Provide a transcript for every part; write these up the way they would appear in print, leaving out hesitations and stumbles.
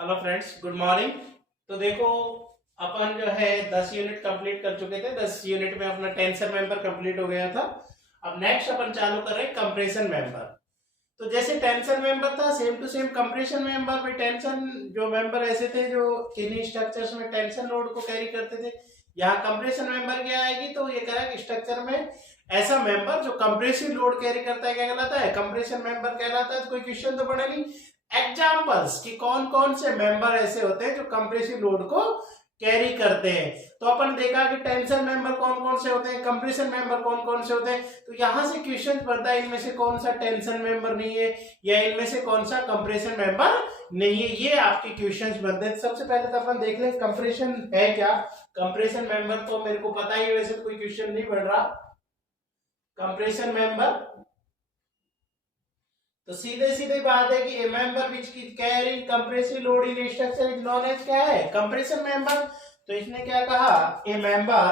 Hello friends, good morning. तो देखो, अपन जो है 10 यूनिट कंप्लीट कर चुके थे। 10 यूनिट में अपना टेंशन मेंबर कंप्लीट हो गया था। अब नेक्स्ट अपन चालू कर रहे हैं कंप्रेशन मेंबर। तो जैसे टेंशन मेंबर था, same to same compression member में टेंशन जो मेंबर ऐसे थे जो किन्हीं स्ट्रक्चर्स में टेंशन लोड को कैरी करते थे। यहाँ कंप्रेशन मेंबर क्या आएगी, तो ये कह कि स्ट्रक्चर में ऐसा मेंबर जो कंप्रेसिव लोड कैरी करता है क्या कहलाता है, कंप्रेशन मेंबर कहलाता है। तो कोई क्वेश्चन तो पड़ा नहीं। एग्जाम्पल्स कि कौन कौन से मेंबर ऐसे होते हैं जो कंप्रेसिव लोड को कैरी करते हैं। तो अपन देखा कि टेंशन मेंबर कौन कौन से होते हैं, कंप्रेशन मेंबर कौन कौन से होते हैं। तो यहां से क्वेश्चन बनता है इनमें से कौन सा टेंशन मेंबर नहीं है या इनमें से कौन सा कंप्रेशन मेंबर नहीं है, ये आपके क्वेश्चंस बनते हैं। सबसे पहले तो अपन देख लें कंप्रेशन है क्या। कंप्रेशन मेंबर तो मेरे को पता ही है, वैसे तो कोई क्वेश्चन नहीं बन रहा। कंप्रेशन मेंबर तो सीधे सीधे बात है कि a member which carry compressive load in structure is known as क्या है, कंप्रेशन मेंबर। तो इसने क्या कहा, a member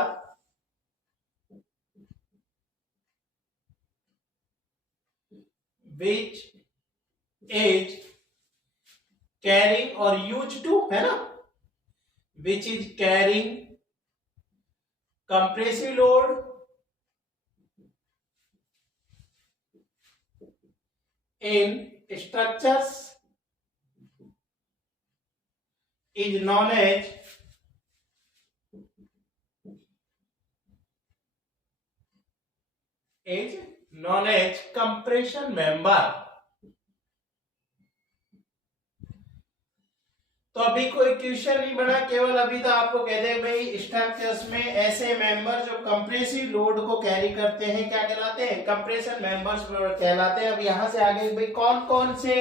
which is carrying और यूज टू, है ना, which is carrying compressive load in structures is known as compression member। तो अभी कोई क्वेश्चन नहीं बना, केवल अभी तो आपको कह दे भाई स्ट्रक्चर्स में ऐसे मेंबर जो कंप्रेसिव लोड को कैरी करते हैं क्या कहलाते हैं, कंप्रेशन मेंबर्स कहलाते हैं। अब यहां से आगे भाई कौन कौन से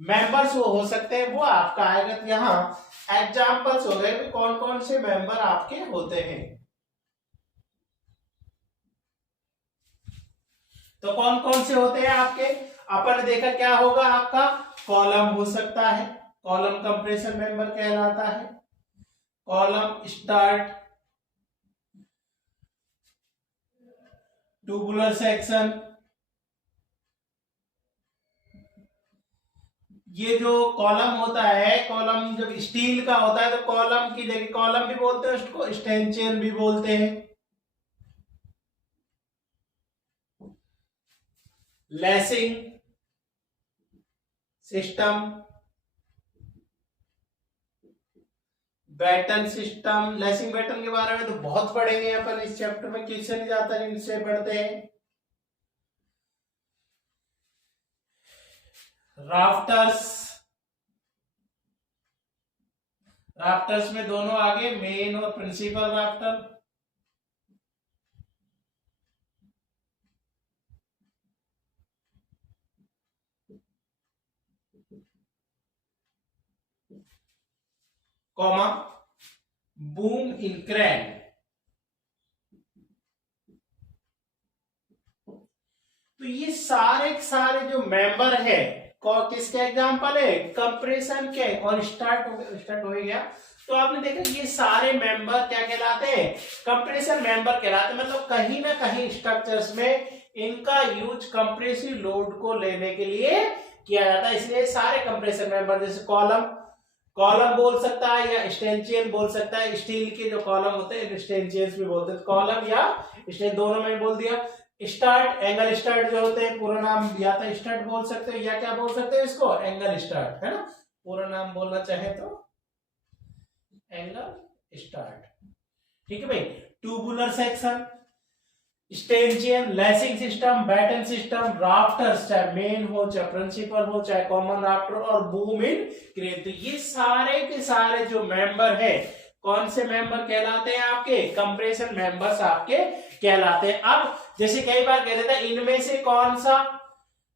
मेंबर्स वो हो सकते हैं वो आपका आएगा। तो यहाँ एग्जांपल्स हो गए कौन कौन से मेंबर आपके होते हैं। तो कौन कौन से होते हैं आपके, अपन देखा क्या होगा आपका, कॉलम हो सकता है, कॉलम कंप्रेशन मेंबर कहलाता है। कॉलम स्टार्ट, ट्यूबुलर सेक्शन, ये जो कॉलम होता है, कॉलम जब स्टील का होता है तो कॉलम की जगह कॉलम भी बोलते हैं, उसको स्टेंचियन भी बोलते हैं। Lacing system, batten system. Lacing batten के बारे में तो बहुत पढ़ेंगे अपन इस चैप्टर में, क्वेश्चन ही ज्यादा इनसे पढ़ते हैं। राफ्टर्स, राफ्टर्स में दोनों आगे मेन और principal rafter. Comma boom in crane. तो ये सारे जो मेंबर है किसके एग्जांपल है, कंप्रेशन के। और स्टार्ट हो गया। तो आपने देखा ये सारे मेंबर क्या कहलाते हैं, कंप्रेशन मेंबर कहलाते हैं। मतलब कहीं ना कहीं स्ट्रक्चर्स में इनका यूज कंप्रेसिव लोड को लेने के लिए किया जाता है, इसलिए सारे कंप्रेशन मेंबर, जैसे कॉलम बोल सकता है या स्टेंचियन बोल सकता है। स्टील के जो कॉलम होते हैं स्टेंचियंस भी बोलते हैं, कॉलम या स्टेन दोनों में बोल दिया। स्टार्ट, एंगल स्टार्ट जो होते हैं, पूरा नाम या तो स्टार्ट बोल सकते हैं या क्या बोल सकते हैं इसको, एंगल स्टार्ट, है ना, पूरा नाम बोलना चाहे तो एंगल स्टार्ट। ठीक है भाई। Tubular section, stanchion, lacing system, batten system, rafters, चाहे मेन हो चाहे प्रिंसिपल हो चाहे कॉमन राफ्टर, और बूम इन क्रेन। तो ये सारे के सारे जो मेंबर है कौन से मेंबर कहलाते हैं आपके, कंप्रेशन मेंबर्स आपके कहलाते हैं। अब जैसे कई बार कहते थे इनमें से कौन सा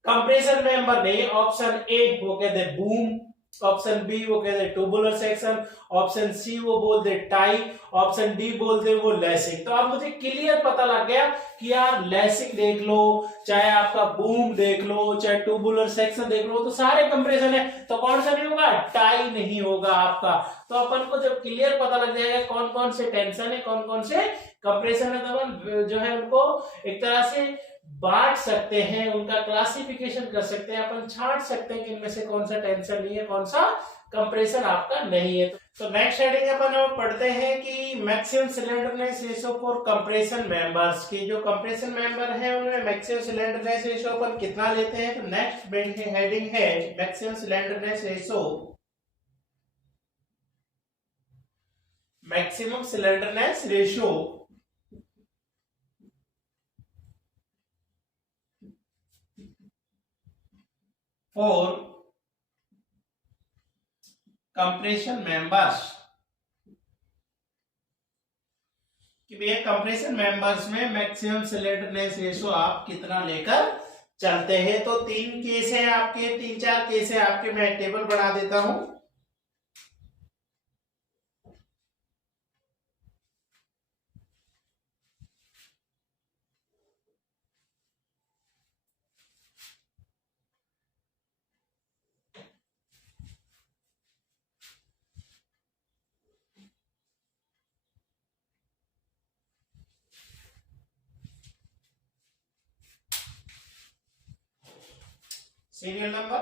कंप्रेशन मेंबर नहीं, ऑप्शन ए वो कहते बूम, ऑप्शन बी वो कहते ट्यूबुलर सेक्शन, ऑप्शन सी वो बोलते टाई, ऑप्शन डी बोलते वो लेसिंग। तो अब मुझे क्लियर पता लग गया कि यार लेसिंग देख लो, चाहे आपका बूम देख लो, चाहे ट्यूबुलर सेक्शन देख लो, तो सारे कंप्रेशन है। तो कौन सा नहीं होगा, टाई नहीं होगा आपका। तो अपन को जब क्लियर पता लग जाएगा कौन कौन से टेंशन है कौन कौन से कंप्रेशन है, तो अपन जो है उनको एक तरह से बांट सकते हैं, उनका क्लासिफिकेशन कर सकते हैं, अपन छांट सकते हैं कि इनमें से कौन सा टेंशन नहीं है कौन सा कंप्रेशन आपका नहीं है। तो नेक्स्ट हेडिंग अपन अब पढ़ते हैं कि maximum slenderness ratio for compression members की। जो कंप्रेशन मेंबर है उनमें मैक्सिमम सिलेंडरनेस रेशियो अपन कितना लेते हैं। तो नेक्स्ट हेडिंग है maximum slenderness ratio, maximum slenderness ratio for compression members, कि भैया कंप्रेशन मेंबर्स में मैक्सिमम सिलेंडरनेस रेशियो आप कितना लेकर चलते हैं। तो तीन केस है आपके, तीन चार केस है आपके, मैं टेबल बना देता हूं। Serial number,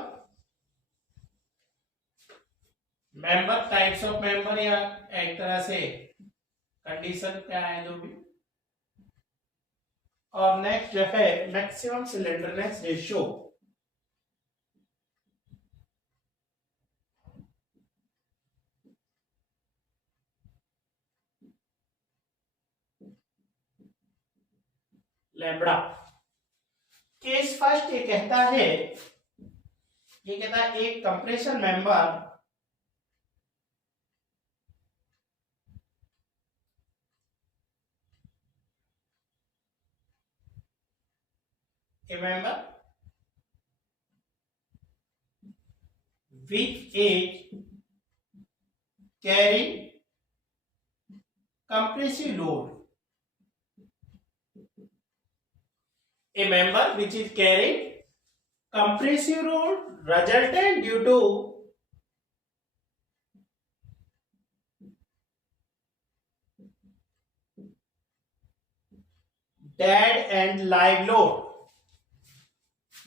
member, types of member, या एक तरह से कंडीशन क्या है जो भी, और नेक्स्ट जो है maximum slenderness ratio. Lambda. Case first ये कहता है, ये कहता है एक compression member a member which is carrying compressive load, a member which is carrying compressive load resultant due to dead and live load,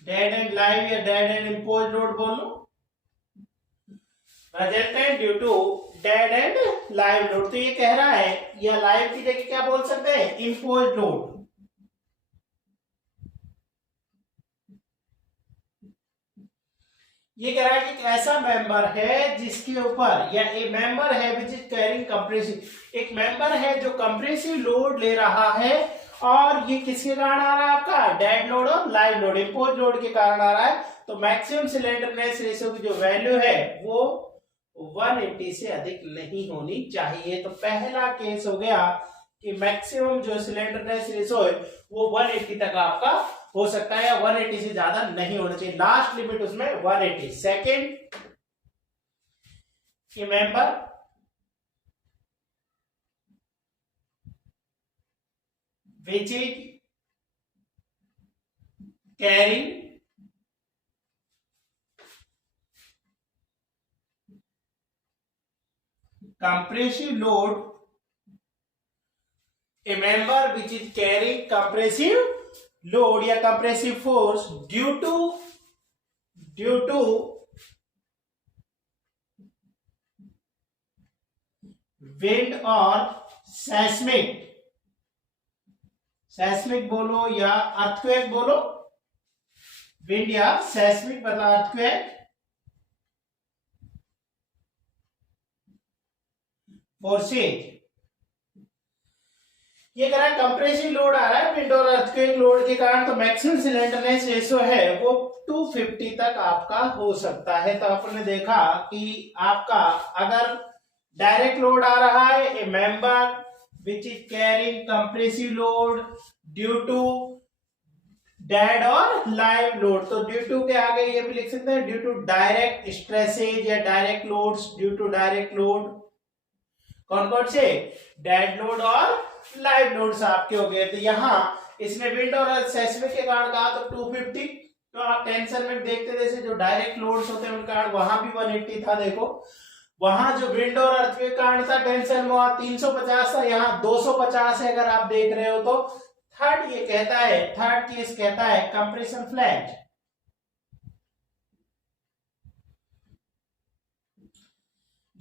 dead and live या dead and impose load बोलो, resultant due to dead and live load. तो ये कह रहा है, या live की जगह क्या बोल सकते हैं, इम्पोज लोड। ये कह रहा है कि एक ऐसा मेंबर है जिसके ऊपर, या एक मेंबर है विच इज कैरिंग कंप्रेसिव, एक मेंबर है जो कंप्रेसिव लोड ले रहा है, और ये किसके कारण आ रहा है आपका, डेड लोड और लाइव लोड, इम्पोज लोड के कारण आ रहा है। तो मैक्सिमम सिलेंडरनेस रेशियो की जो वैल्यू है वो 180 से अधिक नहीं होनी चाहिए। तो पहला केस हो गया कि मैक्सिमम जो सिलेंडरनेस रेशियो है वो 180 तक आपका हो सकता है, या 180 से ज्यादा नहीं होना चाहिए, लास्ट लिमिट उसमें 180। सेकेंड कि member which is carrying compressive load, a member which is carrying compressive load या compressive force due to wind और seismic बोलो या अर्थक्वेक बोलो, विंड या सेस्मिक मतलब अर्थक्वेक, फोर्सेज। ये कह रहा है कंप्रेसिव लोड आ रहा है विंड और अर्थक्वेक लोड के कारण, तो मैक्सिमम सिलेंडरनेस रेशियो है वो 250 तक आपका हो सकता है। तो आपने देखा कि आपका अगर डायरेक्ट लोड आ रहा है, a member which is carrying compressive load due to dead और लाइव लोड, तो ड्यू टू के आगे ये भी लिख सकते हैं ड्यू टू डायरेक्ट स्ट्रेसेज या direct loads, due to direct load कौन कौन से, डेड लोड और लाइव लोड्स आपके हो गए। तो यहाँ इसने विंड और सेस्मिक के कारण कहा तो 250, तो आप टेंशन में देखते जैसे जो डायरेक्ट लोड्स होते हैं उनका कारण वहां भी 180 था, देखो वहां जो विंड और अर्थक्वेक कारण था टेंशन में 350 था, यहाँ 250 है अगर आप देख रहे हो तो। थर्ड ये कहता है, थर्ड केस कहता है कंप्रेशन फ्लैंज,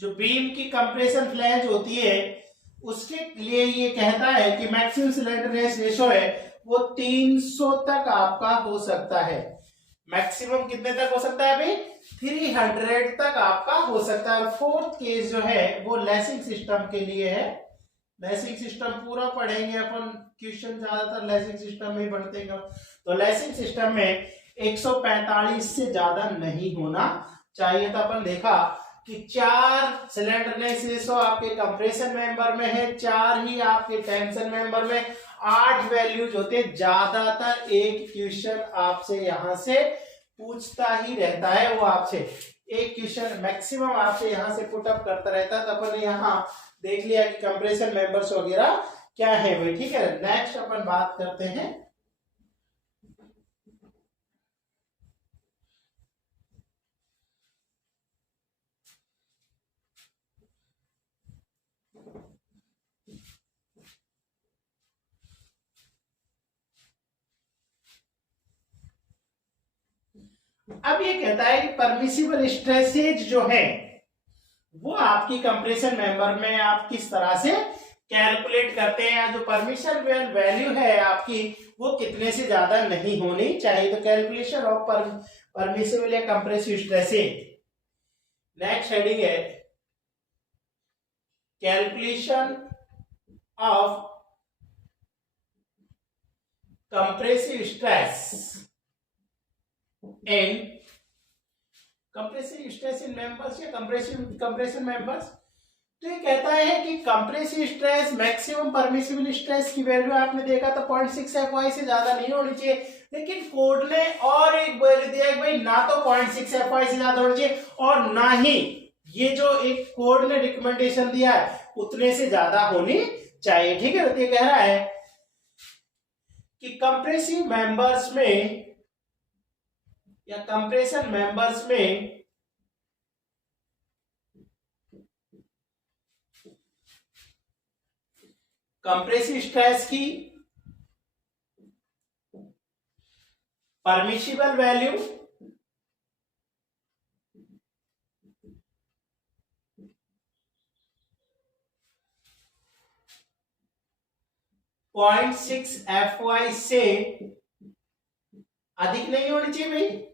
जो बीम की कंप्रेशन फ्लैंज होती है उसके लिए ये कहता है कि मैक्सिमम स्लैंडरनेस रेशो है वो 300 तक आपका हो सकता है। मैक्सिमम कितने तक हो सकता है अभी? 300 तक आपका हो सकता है। और फोर्थ केस जो है वो लेसिंग सिस्टम के लिए है। लेसिंग सिस्टम पूरा पढ़ेंगे अपन, क्वेश्चन ज्यादातर लेसिंग सिस्टम में ही बनते हैं। तो लेसिंग सिस्टम में 145 से ज्यादा नहीं होना चाहिए। तो अपन देखा कि 4 स्लैंडरनेस रेशो आपके कंप्रेशन मेंबर में है, 4 ही आपके टेंशन मेंबर में, 8 वैल्यूज होते हैं। ज्यादातर एक क्वेश्चन आपसे यहां से पूछता ही रहता है, वो आपसे एक क्वेश्चन मैक्सिमम आपसे यहां से पुटअप करता रहता है। तो अपन ने यहाँ देख लिया कि कंप्रेशन मेंबर्स वगैरह क्या है भाई, ठीक है। नेक्स्ट अपन बात करते हैं अब ये कहता है कि परमिसिबल स्ट्रेसेज जो है वो आपकी कंप्रेशन मेंबर में आप किस तरह से कैलकुलेट करते हैं। जो परमिशन वैल्यू है आपकी वो कितने से ज्यादा नहीं होनी चाहिए। तो कैलकुलेशन ऑफ परमिसिबल या कंप्रेसिव स्ट्रेसेज। नेक्स्ट हेडिंग है calculation of compressive stress and compressive stress in members या कंप्रेशन मेंबर्स। तो ये कहता है कि compressive stress maximum permissible stress की वैल्यू आपने देखा तो 0.6 FY से ज्यादा नहीं होनी चाहिए। लेकिन कोड ने और एक वैल्यू दिया है भाई, ना तो 0.6 FY से ज्यादा होनी चाहिए और ना ही ये जो एक कोड ने रिकमेंडेशन दिया है उतने से ज्यादा होनी चाहिए, ठीक है। तो ये कह रहा है कि कंप्रेसिव मेंबर्स में या कंप्रेशन मेंबर्स में कंप्रेसिव स्ट्रेस की परमिसिबल वैल्यू 0.6 FY से अधिक नहीं होनी चाहिए भाई।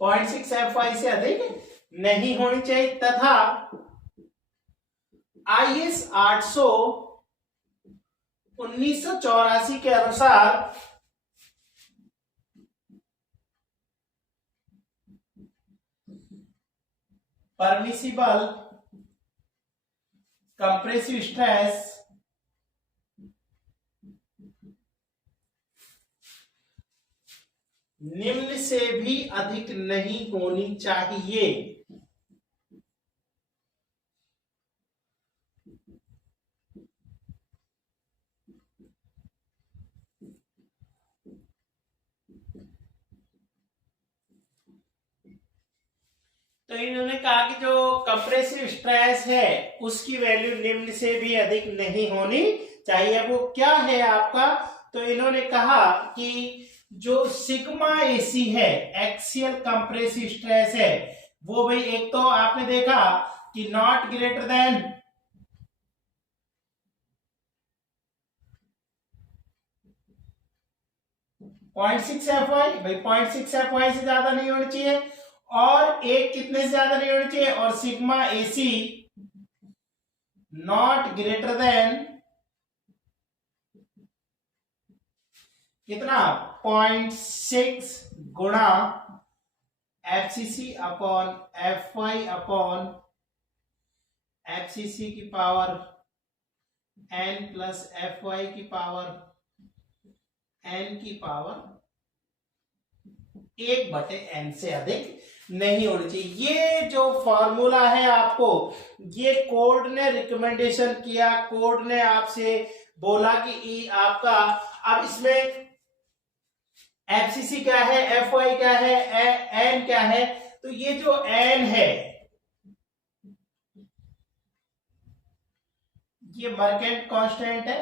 0.6 FY से अधिक नहीं होनी चाहिए तथा IS 800 1984 के अनुसार परमिसिबल कंप्रेसिव स्ट्रेस निम्न से भी अधिक नहीं होनी चाहिए। तो इन्होंने कहा कि जो कंप्रेसिव स्ट्रेस है उसकी वैल्यू निम्न से भी अधिक नहीं होनी चाहिए। वो क्या है आपका? तो इन्होंने कहा कि जो सिग्मा एसी है एक्सियल कंप्रेसिव स्ट्रेस है वो भाई, एक तो आपने देखा कि नॉट ग्रेटर देन 0.6 FY भाई, 0.6 FY से ज्यादा नहीं होनी चाहिए और एक कितने से ज्यादा नहीं होनी चाहिए, और sigma AC not greater than कितना 0.6 गुणा FCC upon FY upon FCC की पावर n प्लस FY की पावर n की पावर 1/n से अधिक नहीं होनी चाहिए। ये जो फॉर्मूला है आपको, ये कोड ने रिकमेंडेशन किया, कोड ने आपसे बोला कि आपका अब इसमें FCC क्या है, FY क्या है, n क्या है। तो ये जो n है ये मर्केंट कांस्टेंट है,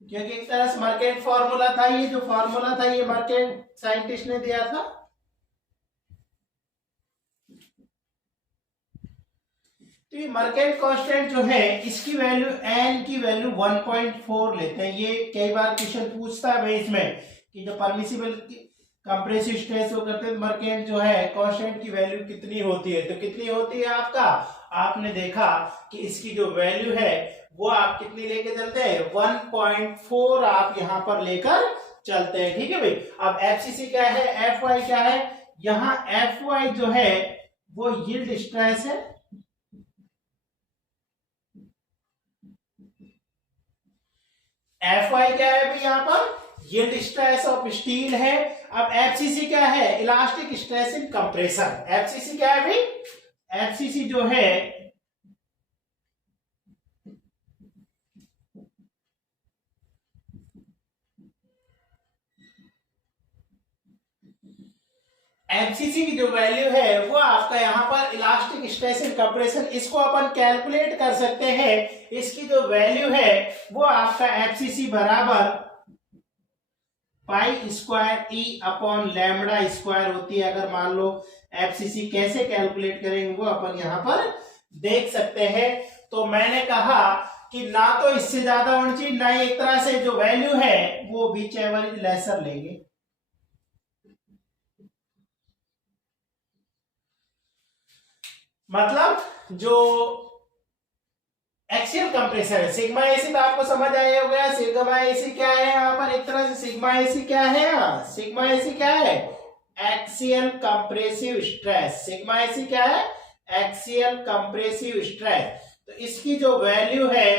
क्योंकि एक तरह से मर्केंट फॉर्मूला था। ये जो फॉर्मूला था ये मर्केंट साइंटिस्ट ने दिया था। तो ये मर्केंट कांस्टेंट जो है इसकी वैल्यू एन की वैल्यू 1.4 लेते हैं। ये कई बार क्वेश्चन पूछता है बेस में कि जो परमिसिबल कंप्रेसिव स्ट्रेस वो करते हैं मर्केंट जो है कांस्टेंट की वैल्यू कितनी होती है। तो कितनी होती है आपका, आपने देखा कि इसकी जो वैल्यू है वो आप कितनी लेके चलते हैं 1.4 आप यहां पर लेकर चलते हैं। ठीक है भाई। अब एफसीसी क्या है, एफ वाई क्या है, यहां एफ वाई जो है वो यील्ड स्ट्रेस है, एफ वाई क्या है भाई यहां पर यील्ड स्ट्रेस ऑफ स्टील है। अब एफसीसी क्या है, elastic stress in compression. FCC क्या है भाई, एफसीसी जो है एफसीसी की जो वैल्यू है वो आपका यहाँ पर इलास्टिक स्ट्रेस इन कंप्रेशन, इसको अपन कैलकुलेट कर सकते हैं। इसकी जो वैल्यू है वो आपका एफसीसी बराबर पाई square E upon lambda square होती है। अगर मान लो एफसीसी कैसे कैलकुलेट करेंगे वो अपन यहाँ पर देख सकते हैं। तो मैंने कहा कि ना तो इससे ज्यादा होनी चाहिए, ना एक तरह से जो वैल्यू है वो विच एवर इज लेसर लेंगे। मतलब जो एक्सियल कंप्रेसर है सिग्मा एसी तो आपको समझ आया होगा। सिग्मा एसी क्या है यहाँ पर, एक तरह से सिग्मा एसी क्या है, सिग्मा एसी क्या है axial compressive stress. Sigma AC क्या है एक्सियल कंप्रेसिव स्ट्रेस। तो इसकी जो वैल्यू है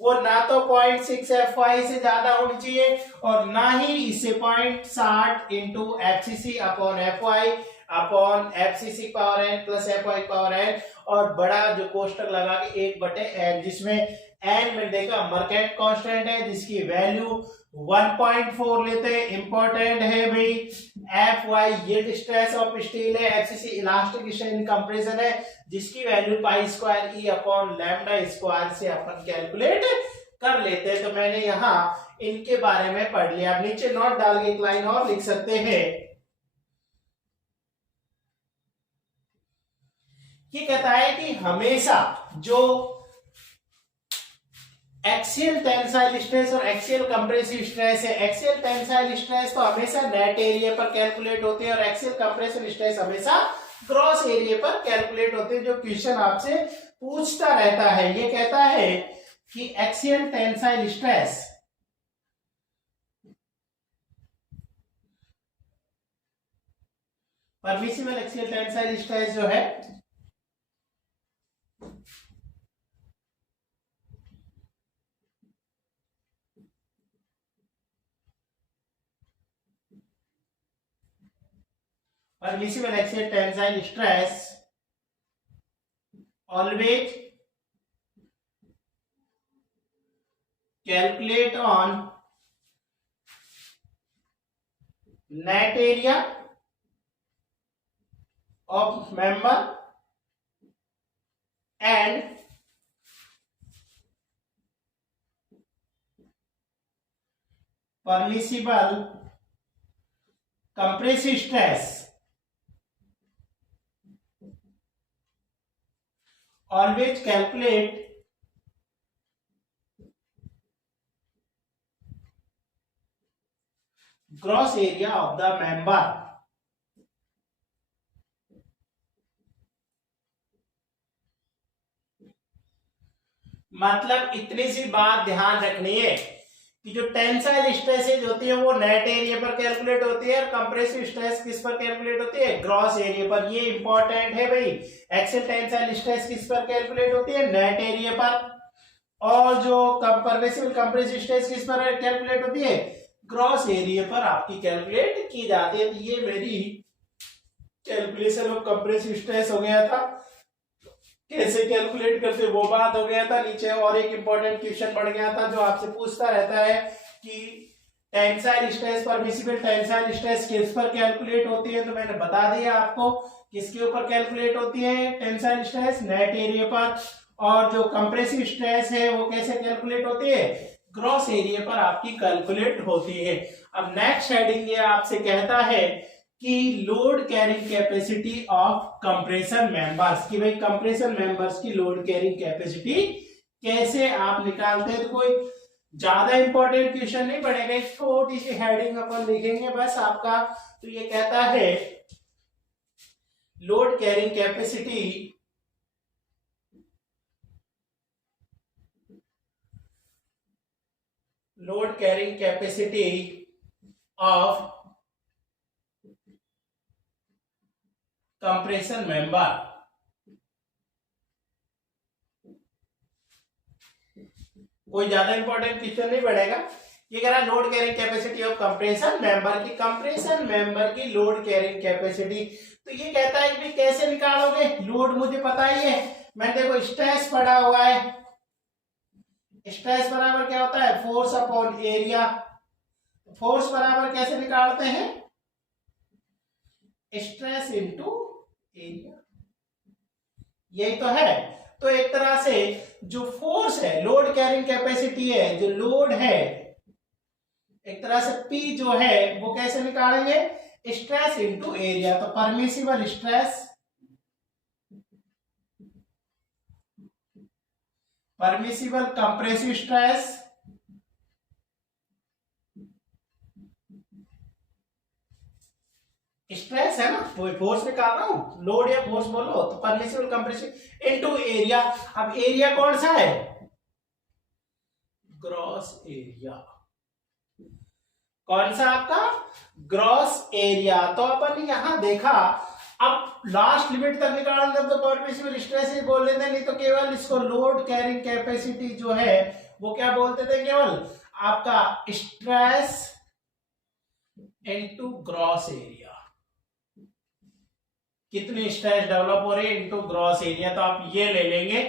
वो ना तो 0.6 FY से ज्यादा होनी चाहिए और ना ही इसे 0.60 into FCC upon FY upon FCC power n plus FY power n और बड़ा जो कोष्टक लगा के 1/n, जिसमें n में देखा मर्केंट कांस्टेंट है जिसकी वैल्यू 1.4 लेते हैं। इंपॉर्टेंट है भाई FY yield stress of steel है, FCC elastic stress in compression है जिसकी value pi square E upon lambda square से अपन कैलकुलेट कर लेते हैं। तो मैंने यहाँ इनके बारे में पढ़ लिया। अब नीचे नोट डाल के एक लाइन और लिख सकते हैं। ये कहता है कि हमेशा जो एक्सियल टेंसाइल स्ट्रेस और एक्सियल कंप्रेसिव स्ट्रेस है, एक्सियल टेंसाइल स्ट्रेस तो हमेशा नेट एरिया पर कैलकुलेट होते हैं और एक्सियल कंप्रेसिव स्ट्रेस हमेशा क्रॉस एरिया पर कैलकुलेट होते हैं। जो क्वेश्चन आपसे पूछता रहता है ये कहता है कि axial tensile stress permissible axial tensile stress जो है permissible axial tensile stress always calculate on net area of member and permissible compressive stress always calculate gross area of the member। मतलब इतनी सी बात ध्यान रखनी है कि जो टेंसाइल स्ट्रेसेज होती है वो नेट एरिया पर कैलकुलेट होती है और कंप्रेसिव स्ट्रेस किस पर कैलकुलेट होती है ग्रॉस एरिया पर। ये इंपॉर्टेंट है भाई। एक्सियल टेंसाइल स्ट्रेस किस पर कैलकुलेट होती है नेट एरिया पर और जो परमिसिबल कंप्रेसिव स्ट्रेस किस पर कैलकुलेट होती है ग्रॉस एरिया पर आपकी कैलकुलेट की जाती है। तो ये मेरी कैलकुलेशन ऑफ कंप्रेसिव स्ट्रेस हो गया था। कैसे कैलकुलेट करते वो बात हो गया था। नीचे और एक इंपॉर्टेंट क्वेश्चन पड़ गया था जो आपसे पूछता रहता है कि tensile stress permissible tensile stress किस पर कैलकुलेट होती है। तो मैंने बता दिया आपको किसके ऊपर कैलकुलेट होती है टेंसाइल स्ट्रेस नेट एरिया पर और जो कंप्रेसिव स्ट्रेस है वो कैसे कैलकुलेट होती है ग्रॉस एरिया पर आपकी कैलकुलेट होती है। अब नेक्स्ट हेडिंग ये आपसे कहता है कि load carrying capacity of compressor members, कि भाई कंप्रेसर मेंबर्स की लोड कैरिंग कैपेसिटी कैसे आप निकालते हैं। तो कोई ज्यादा इंपॉर्टेंट क्वेश्चन नहीं पड़ेगा, एक छोटी सी हेडिंग अपन लिखेंगे बस आपका। तो ये कहता है load carrying capacity of compressor member. कोई ज्यादा इंपॉर्टेंट क्वेश्चन नहीं पड़ेगा। ये कह रहा है load carrying capacity of compressor member की, कंप्रेसर मेंबर की लोड कैरिंग कैपेसिटी। तो ये कहता है कि कैसे निकालोगे, लोड मुझे पता ही है, मैंने देखो स्ट्रेस पड़ा हुआ है, स्ट्रेस बराबर क्या होता है फोर्स अपॉन एरिया। फोर्स बराबर कैसे निकालते हैं, स्ट्रेस इनटू एरिया, यही तो है। तो एक तरह से जो फोर्स है, लोड कैरिंग कैपेसिटी है, जो लोड है, एक तरह से P जो है वो कैसे निकालेंगे, स्ट्रेस इनटू एरिया। तो permissible stress, permissible compressive stress, stress है ना, तो फोर्स निकाल रहा हूं, लोड या फोर्स बोलो, तो परमिसिबल कंप्रेसिव इनटू एरिया। अब एरिया कौन सा है, ग्रॉस एरिया, कौन सा आपका ग्रॉस एरिया। तो अपन यहां देखा, अब लास्ट लिमिट तक निकालना तो परमिसिबल स्ट्रेस ही बोल लेते, नहीं तो केवल इसको लोड कैरिंग कैपेसिटी जो है वो क्या बोलते थे, केवल आपका स्ट्रेस इनटू ग्रॉस एरिया, कितनी स्ट्रेस डेवलप हो रही है इनटू ग्रॉस एरिया। तो आप ये ले लेंगे।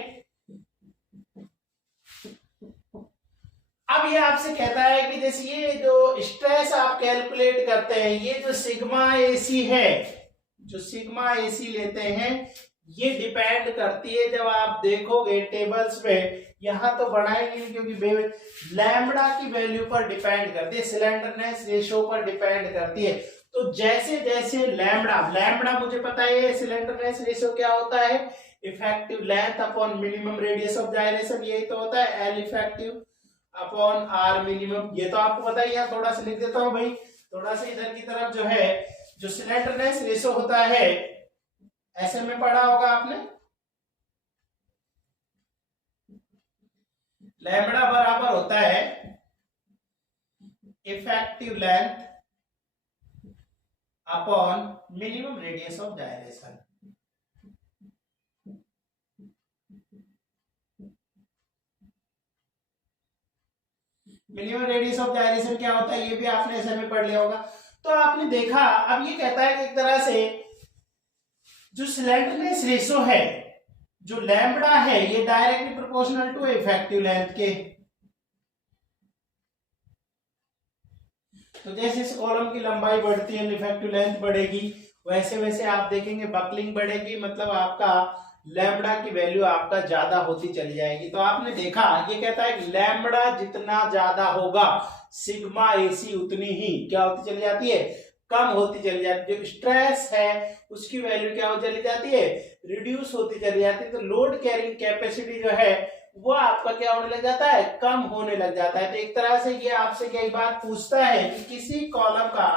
अब ये आपसे कहता है कि जैसे ये जो स्ट्रेस आप कैलकुलेट करते हैं, ये जो सिग्मा एसी है, जो सिग्मा एसी लेते हैं, ये डिपेंड करती है, जब आप देखोगे टेबल्स में, यहां तो बढ़ाएंगे क्योंकि लैम्बडा की वैल्यू पर डिपेंड करती है, सिलेंडरनेस रेशियो पर डिपेंड करती है। तो जैसे जैसे लैम्बडा, लैम्बडा मुझे पता है सिलेंडरनेस रेशियो क्या होता है, effective length upon minimum radius of gyration, यही तो होता है L effective upon R minimum, ये तो आपको पता ही है। थोड़ा सा लिख देता हूं भाई, थोड़ा सा इधर की तरफ जो है, जो सिलेंडरनेस रेशियो होता है, ऐसे में पढ़ा होगा आपने, लैम्बडा बराबर होता है effective length upon minimum radius of gyration. Minimum radius of gyration क्या होता है, ये भी आपने ऐसे में पढ़ लिया होगा। तो आपने देखा, अब ये कहता है कि एक तरह से जो सिलेंडरनेस रेशियो है, जो लैम्बडा है, ये directly proportional to effective length के। तो जैसे इस कॉलम की लंबाई बढ़ती है, इफेक्टिव लेंथ बढ़ेगी, वैसे वैसे आप देखेंगे बकलिंग बढ़ेगी, मतलब आपका लैम्बडा की वैल्यू आपका ज्यादा होती चली जाएगी। तो आपने देखा, ये कहता है कि लैम्बडा जितना ज्यादा होगा, सिग्मा एसी उतनी ही क्या होती चली जाती है, कम होती चली जाती है। जो स्ट्रेस है उसकी वैल्यू क्या हो चली जाती है, रिड्यूस होती चली जाती है। तो लोड कैरिंग कैपेसिटी जो है वो आपका क्या होने लग जाता है, कम होने लग जाता है। तो एक तरह से ये आपसे कई बार पूछता है कि किसी कॉलम का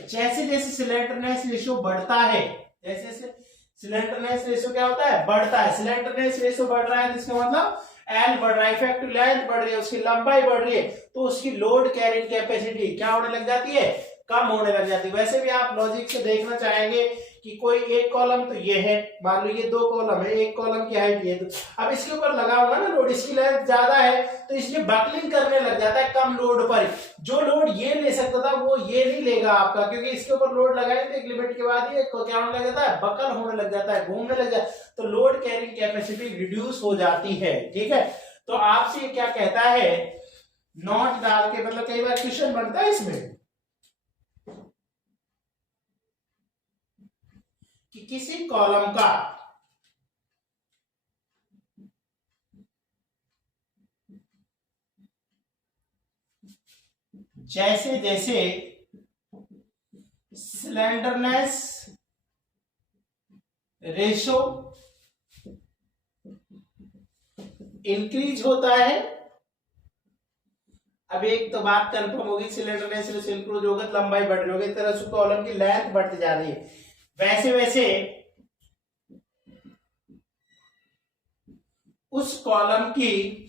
जैसे जैसे सिलेंडरनेस रेशियो बढ़ता है, जैसे जैसे सिलेंडरनेस रेशियो क्या होता है, बढ़ता है, सिलेंडरनेस रेशियो बढ़ रहा है, इसका मतलब एल बढ़ रहा है, इफेक्टिव लेंथ बढ़ रही है, उसकी लंबाई बढ़ रही है, तो उसकी लोड कैरिंग कैपेसिटी क्या होने लग जाती है, कम होने लग जाती है। वैसे भी आप लॉजिक से देखना चाहेंगे कि कोई एक कॉलम तो ये है, मान लो ये दो कॉलम है, एक कॉलम की हाइट ये, तो अब इसके ऊपर लगा होगा ना लोड, इसकी लेंथ ज्यादा है, तो इसलिए बकलिंग करने लग जाता है कम लोड पर। जो लोड ये ले सकता था वो ये नहीं लेगा आपका, क्योंकि इसके ऊपर लोड लगाए तो एक लिमिट के बाद ये क्या होने लग जाता है, बकल होने लग जाता है, घूमने लग जाता है, तो लोड कैरिंग कैपेसिटी रिड्यूस हो जाती है। ठीक है, तो आपसे क्या कहता है, नॉट डाल के, मतलब कई बार क्वेश्चन बनता है इसमें कि किसी कॉलम का जैसे जैसे स्लेंडरनेस रेशो इंक्रीज होता है। अब एक तो बात कंफर्म होगी, स्लेंडरनेस रेशो इंक्रीज होगा तो लंबाई बढ़ रही होगी, इस तरह से कॉलम की लेंथ बढ़ती जा रही है। वैसे वैसे उस कॉलम की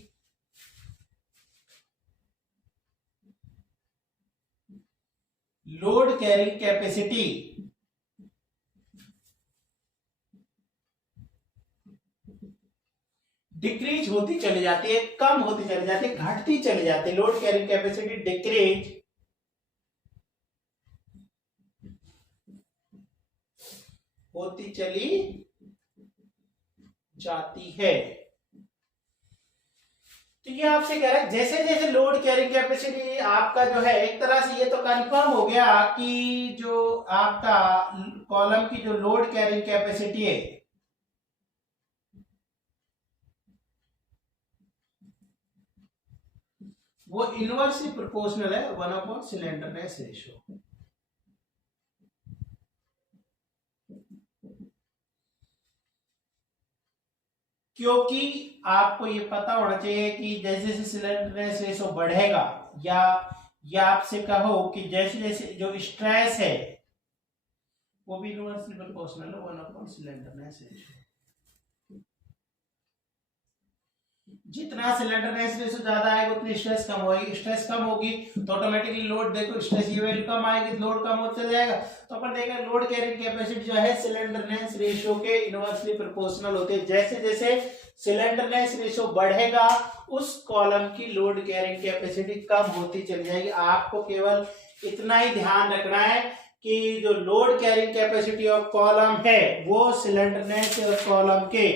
लोड कैरिंग कैपेसिटी डिक्रीज होती चली जाती है, कम होती चली जाती है, घटती चली जाती है। लोड कैरिंग कैपेसिटी डिक्रीज होती चली जाती है। तो ये आपसे कह रहा है जैसे जैसे लोड कैरिंग कैपेसिटी आपका जो है, एक तरह से ये तो कंफर्म हो गया कि जो आपका कॉलम की जो लोड कैरिंग कैपेसिटी है वो इनवर्सली प्रोपोर्शनल है 1/, स्लेंडरनेस रेशियो। क्योंकि आपको ये पता होना चाहिए कि जैसे जैसे स्लेंडरनेस रेशो बढ़ेगा, या आपसे कहो कि जैसे जैसे जो स्ट्रेस है वो भी इनवर्सली प्रोपोर्शनल है 1/, स्लेंडरनेस रेशो। जितना स्लेंडरनेस रेशो ज्यादा आएगा उतनी स्ट्रेस कम होगी, स्ट्रेस कम होगी तो ऑटोमेटिकली लोड, देखो स्ट्रेस की वैल्यू कम आएगी, लोड कम होता जाएगा। तो अपन देखें लोड कैरिंग कैपेसिटी जो है स्लेंडरनेस रेशो के इनवर्सली प्रोपोर्शनल होती है। जैसे जैसे स्लेंडरनेस रेशो बढ़ेगा उस कॉलम की लोड कैरिंग कैपेसिटी कम होती चली जाएगी। आपको केवल इतना ही ध्यान रखना है कि जो load carrying capacity of column है वो स्लेंडरनेस कॉलम के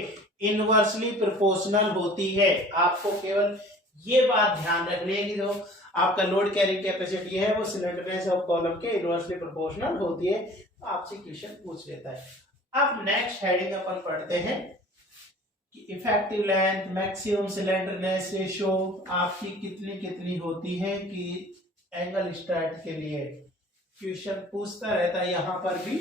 इनवर्सली प्रोपोर्शनल होती है। आपको केवल ये बात ध्यान रखनी है कि जो आपका लोड कैरिंग कैपेसिटी है वो स्लेंडरनेस ऑफ कॉलम के इनवर्सली प्रोपोर्शनल होती है। आपसे क्वेश्चन पूछ लेता है। अब नेक्स्ट हेडिंग अपन पढ़ते हैं कि effective length, maximum slenderness ratio आपकी कितनी कितनी होती है कि एंगल स्टार्ट के लिए क्वेश्चन पूछता रहता है। यहां पर भी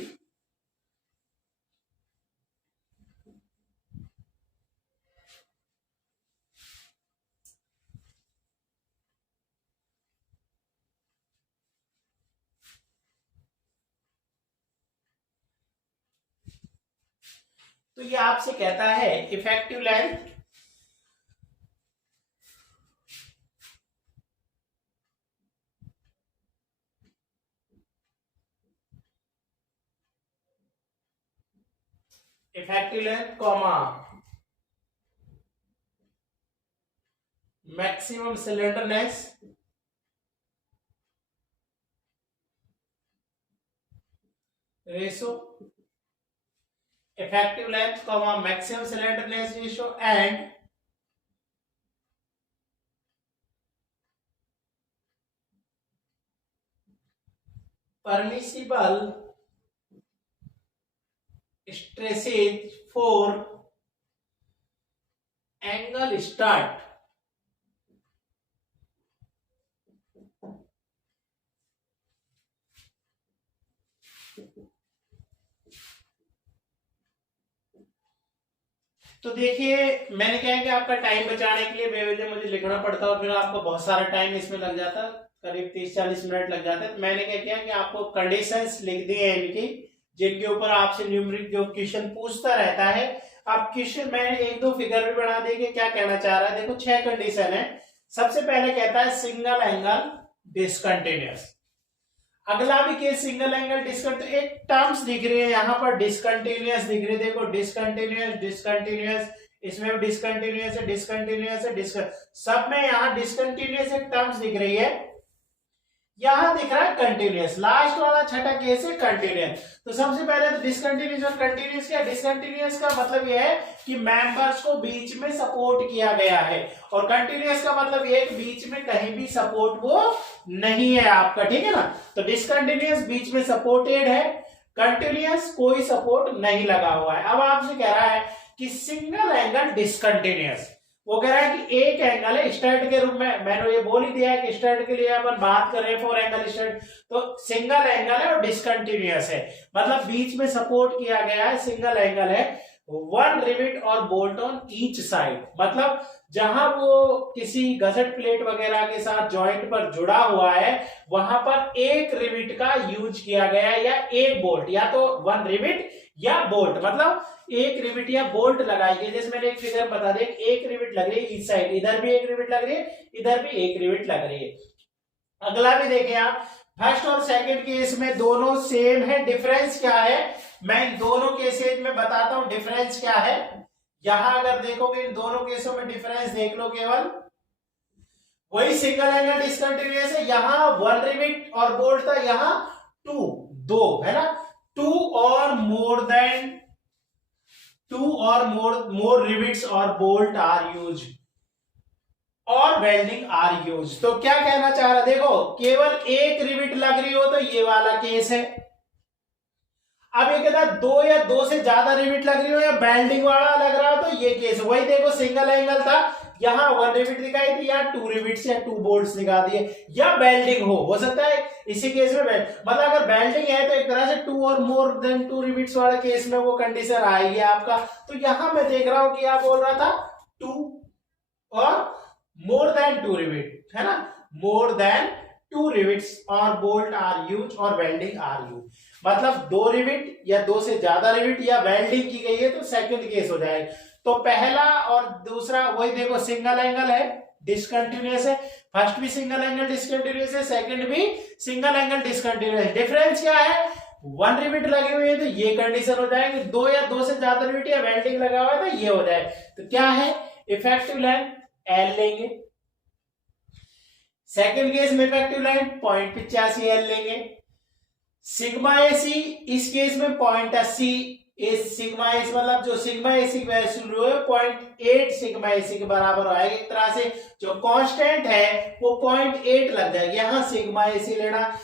तो ये आपसे कहता है effective length comma maximum slenderness ratio, effective length, maximum slenderness ratio and permissible stresses for angle start। तो देखिए मैंने कहा कि आपका टाइम बचाने के लिए बेवजह मुझे लिखना पड़ता और फिर आपको बहुत सारा टाइम इसमें लग जाता, करीब 30-40 मिनट लग जाते। तो मैंने क्या किया कि आपको कंडीशंस लिख दिए हैं इनकी, जिनके ऊपर आपसे न्यूमेरिक जो क्वेश्चन पूछता रहता है। अब क्वेश्चन मैंने 1-2 फिगर भी बना दिए कि क्या कहना चाह रहा है। देखो 6 कंडीशन है। सबसे पहले कहता है सिंगल एंगल डिसकंटिन्यूअस। अगला भी केस सिंगल एंगल डिसकंटिन्यूअस, एक टर्म्स दिख रही है यहाँ पर डिसकंटिन्यूअस दिख रही है। देखो डिसकंटिन्यूअस डिसकंटिन्यूअस, इसमें भी डिसकंटिन्यूअस है डिसकंटिन्यूअस है सब में यहाँ डिसकंटिन्यूअस एक टर्म्स दिख रही है। यहां दिख रहा है कंटिन्यूअस। लास्ट वाला छठा केस है कंटिन्यूअस। तो सबसे पहले तो डिसकंटिन्यूअस और कंटिन्यूअस क्या, डिसकंटिन्यूअस का मतलब यह है कि मेंबर्स को बीच में सपोर्ट किया गया है, और कंटिन्यूअस का मतलब यह है कि बीच में कहीं भी सपोर्ट वो नहीं है आपका, ठीक है ना। तो डिसकंटिन्यूअस बीच में सपोर्टेड है, कंटिन्यूअस कोई सपोर्ट नहीं लगा हुआ है। अब आपसे कह रहा है कि सिंगल एंगल डिसकंटिन्यूअस, वो कह रहा है कि एक एंगल है स्टड के रूप में, मैंने ये बोल ही दिया है कि स्टड के लिए अपन बात कर रहे हैं फॉर एंगल स्टड, तो सिंगल एंगल है और डिसकंटिन्यूअस है, मतलब बीच में सपोर्ट किया गया है, सिंगल एंगल है, वन रिविट और बोल्ट ऑन ईच साइड, मतलब जहां वो किसी गसट प्लेट वगैरह के साथ जॉइंट पर जुड़ा हुआ है वहां पर एक रिविट का यूज किया गया है या एक बोल्ट, या तो वन रिविट या बोल्ट, मतलब एक रिविट या बोल्ट लगाई गई। जैसे मैंने एक फिगर बता दिया, एक रिविट लग रही है इस साइड, इधर भी एक रिविट लग रही है, इधर भी एक रिविट लग रही है। अगला भी देखें आप, फर्स्ट और सेकंड केस में दोनों सेम है, डिफरेंस क्या है मैं इन दोनों केसेज में बताता हूं डिफरेंस क्या है। यहां अगर देखोगे इन दोनों केसों में डिफरेंस देख लो, केवल वही सिंगल एंगल डिसकंटिन्यूअस है, यहां वन रिविट और बोल्ट था, यहां दो है ना, टू और मोर रिविट्स और बोल्ट आर यूज और वेल्डिंग आर यूज। तो क्या कहना चाह रहा, देखो केवल एक रिविट लग रही हो तो ये वाला केस है, अब ये कहता है दो या दो से ज्यादा रिविट लग रही हो या बेल्डिंग वाला लग रहा हो तो ये केस, वही देखो सिंगल एंगल था, यहां वन रिविट दिखाई थी, या टू रिविट्स या टू बोल्ट्स दिखा दिए, या बेल्डिंग हो सकता है इसी केस में मतलब अगर बेल्डिंग है तो एक तरह से टू और मोर देन टू रिविट्स वाले केस में वो कंडीशन आएगी आपका। तो यहां मैं देख रहा हूं कि आप बोल रहा था टू और मोर देन टू रिविट है ना, मोर देन टू रिविट्स और बोल्ट आर यूज और वेल्डिंग आर यूज, मतलब दो रिविट या दो से ज्यादा रिविट या वेल्डिंग की गई है तो सेकंड केस हो जाएगा। तो पहला और दूसरा वही देखो, सिंगल एंगल है डिसकंटिन्यूअस है, फर्स्ट भी सिंगल एंगल डिसकंटिन्यूअस है, सेकंड भी सिंगल एंगल डिसकंटिन्यूअस है। डिफरेंस क्या है, वन रिविट लगी हुई है तो ये कंडीशन हो जाएगी, दो या दो से ज्यादा रिविट या वेल्डिंग लगा हुआ है तो ये हो जाए। तो क्या है, इफेक्टिव लेंथ एल लेंगे, सेकंड केस में इफेक्टिव लेंथ 0.85 एल लेंगे, सिग्मा एसी इस केस में 0.80 सिग्मा एसी, मतलब जो सिग्मा एसी की वैल्यू है 0.8 सिग्मा एसी के बराबर आएगी, एक तरह से जो कांस्टेंट है वो 0.8 लग जाएगी, यहां सिग्मा एसी लेना।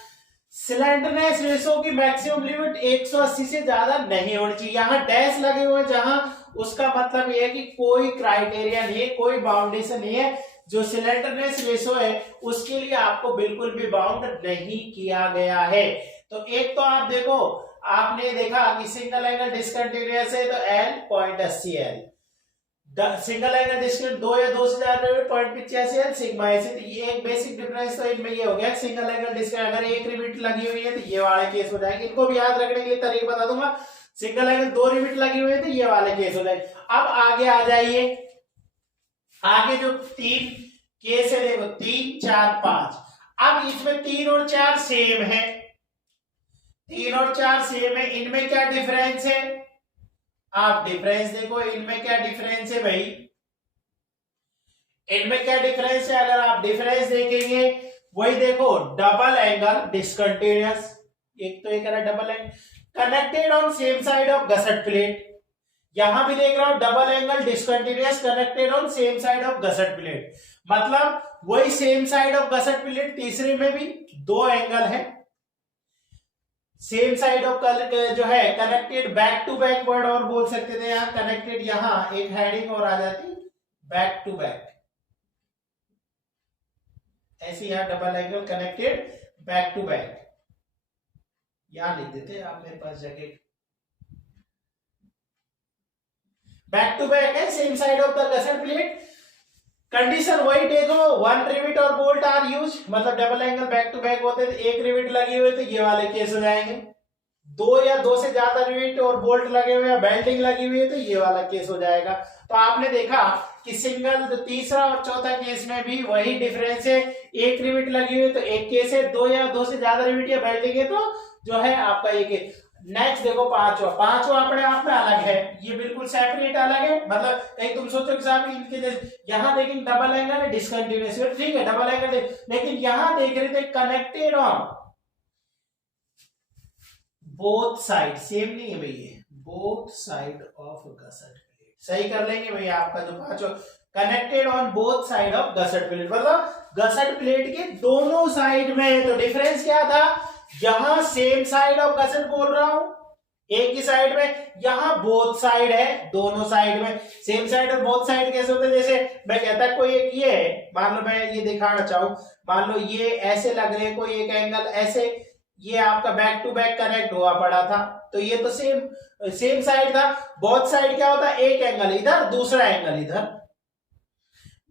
स्लेंडरनेस रेशो की मैक्सिमम लिमिट 180 से ज्यादा नहीं होनी चाहिए, यहां डैश लगे हुए जहां उसका मतलब यह है कि कोई क्राइटेरिया नहीं है, कोई बाउंडेशन नहीं है, जो सिलेंडरनेस रेशो है उसके लिए आपको बिल्कुल भी बाउंड नहीं किया गया है। तो एक तो आप देखो, आपने देखा कि सिंगल एंगल डिसकंटिन्यूअस है तो L 0.80 L, single angle distance दो या दो से ज्यादा 0.85 सिग्मा एसी। तो ये एक बेसिक डिफरेंस तो इनमें ये हो गया, सिंगल एंगल डिस्टेंस अगर एक रिविट लगी हुई है तो ये वाले केस हो जाएंगे, इनको भी याद रखने के लिए तरीका बता दूंगा। सिंगल एंगल दो रिविट लगी हुई है तो ये वाले केस हो जाएंगे। अब आगे आ जाइए, आगे जो तीन केस है देखो 3 4 5, अब इसमें 3 और 4 सेम है, 3 और 4 सेम है, इनमें क्या डिफरेंस है, आप डिफरेंस देखो इनमें क्या डिफरेंस है भाई, इनमें क्या डिफरेंस है, अगर आप डिफरेंस देखेंगे वही देखो, डबल एंगल डिसकंटिन्यूअस, एक तो एक double angle connected on same side of gusset plate, यहां भी देख रहा हूं double angle discontinuous connected on same side of gusset plate, मतलब वही same side of gusset plate, तीसरे में भी दो एंगल है, सेम साइड ऑफ जो है connected back to back word और बोल सकते थे, यहां कनेक्टेड, यहां एक हेडिंग और आ जाती बैक टू बैक, ऐसे यहां double angle connected back to back, यहां लिख देते आप मेरे पास जाके, बैक टू बैक है same side of the gusset plate, condition वही देखो, वन रिविट और बोल्ट आर यूज, मतलब double angle back to back होते हैं, एक रिविट लगी हुई तो ये वाले केस हो जाएंगे, दो या दो से ज्यादा रिविट और बोल्ट लगे हुए या बेल्टिंग लगी हुई है तो ये वाला केस हो जाएगा। तो आपने देखा कि सिंगल, तीसरा और चौथा केस में भी वही डिफरेंस है, एक रिविट लगी हुई तो एक केस है, दो या दो से ज्यादा रिविट या बेल्टिंग है तो जो है आपका एक केस। नेक्स्ट देखो पांचवा, पांचवा अपने आप में अलग है, ये बिल्कुल सेपरेट अलग है, मतलब कहीं तुम सोचो कि साहब इनके जैसे, यहां देखेंगे डबल एंगल है डिसकंटिन्यूअस, ठीक है डबल एंगल, लेकिन यहां देख रहे थे connected on both side, same नहीं है भैया, both side of gusset plate, सही कर लेंगे भैया आपका जो पांचवा, connected on both side of gusset plate, मतलब गसेट प्लेट के दोनों साइड में। तो डिफरेंस क्या था, यहां सेम साइड ऑफ गसेट बोल रहा हूं, एक ही साइड में, यहां बोथ साइड है, दोनों साइड में सेम साइड और बोथ साइड कैसे होते हैं, जैसे मैं कहता कोई एक ये है, मान लो मैं ये दिखाना चाहूं, मान लो ये ऐसे लग रहे हैं कोई एक एंगल ऐसे, ये आपका बैक टू बैक कनेक्ट हुआ पड़ा था, तो ये तो सेम साइड था। बोथ साइड क्या होता है, एक एंगल इधर दूसरा एंगल इधर,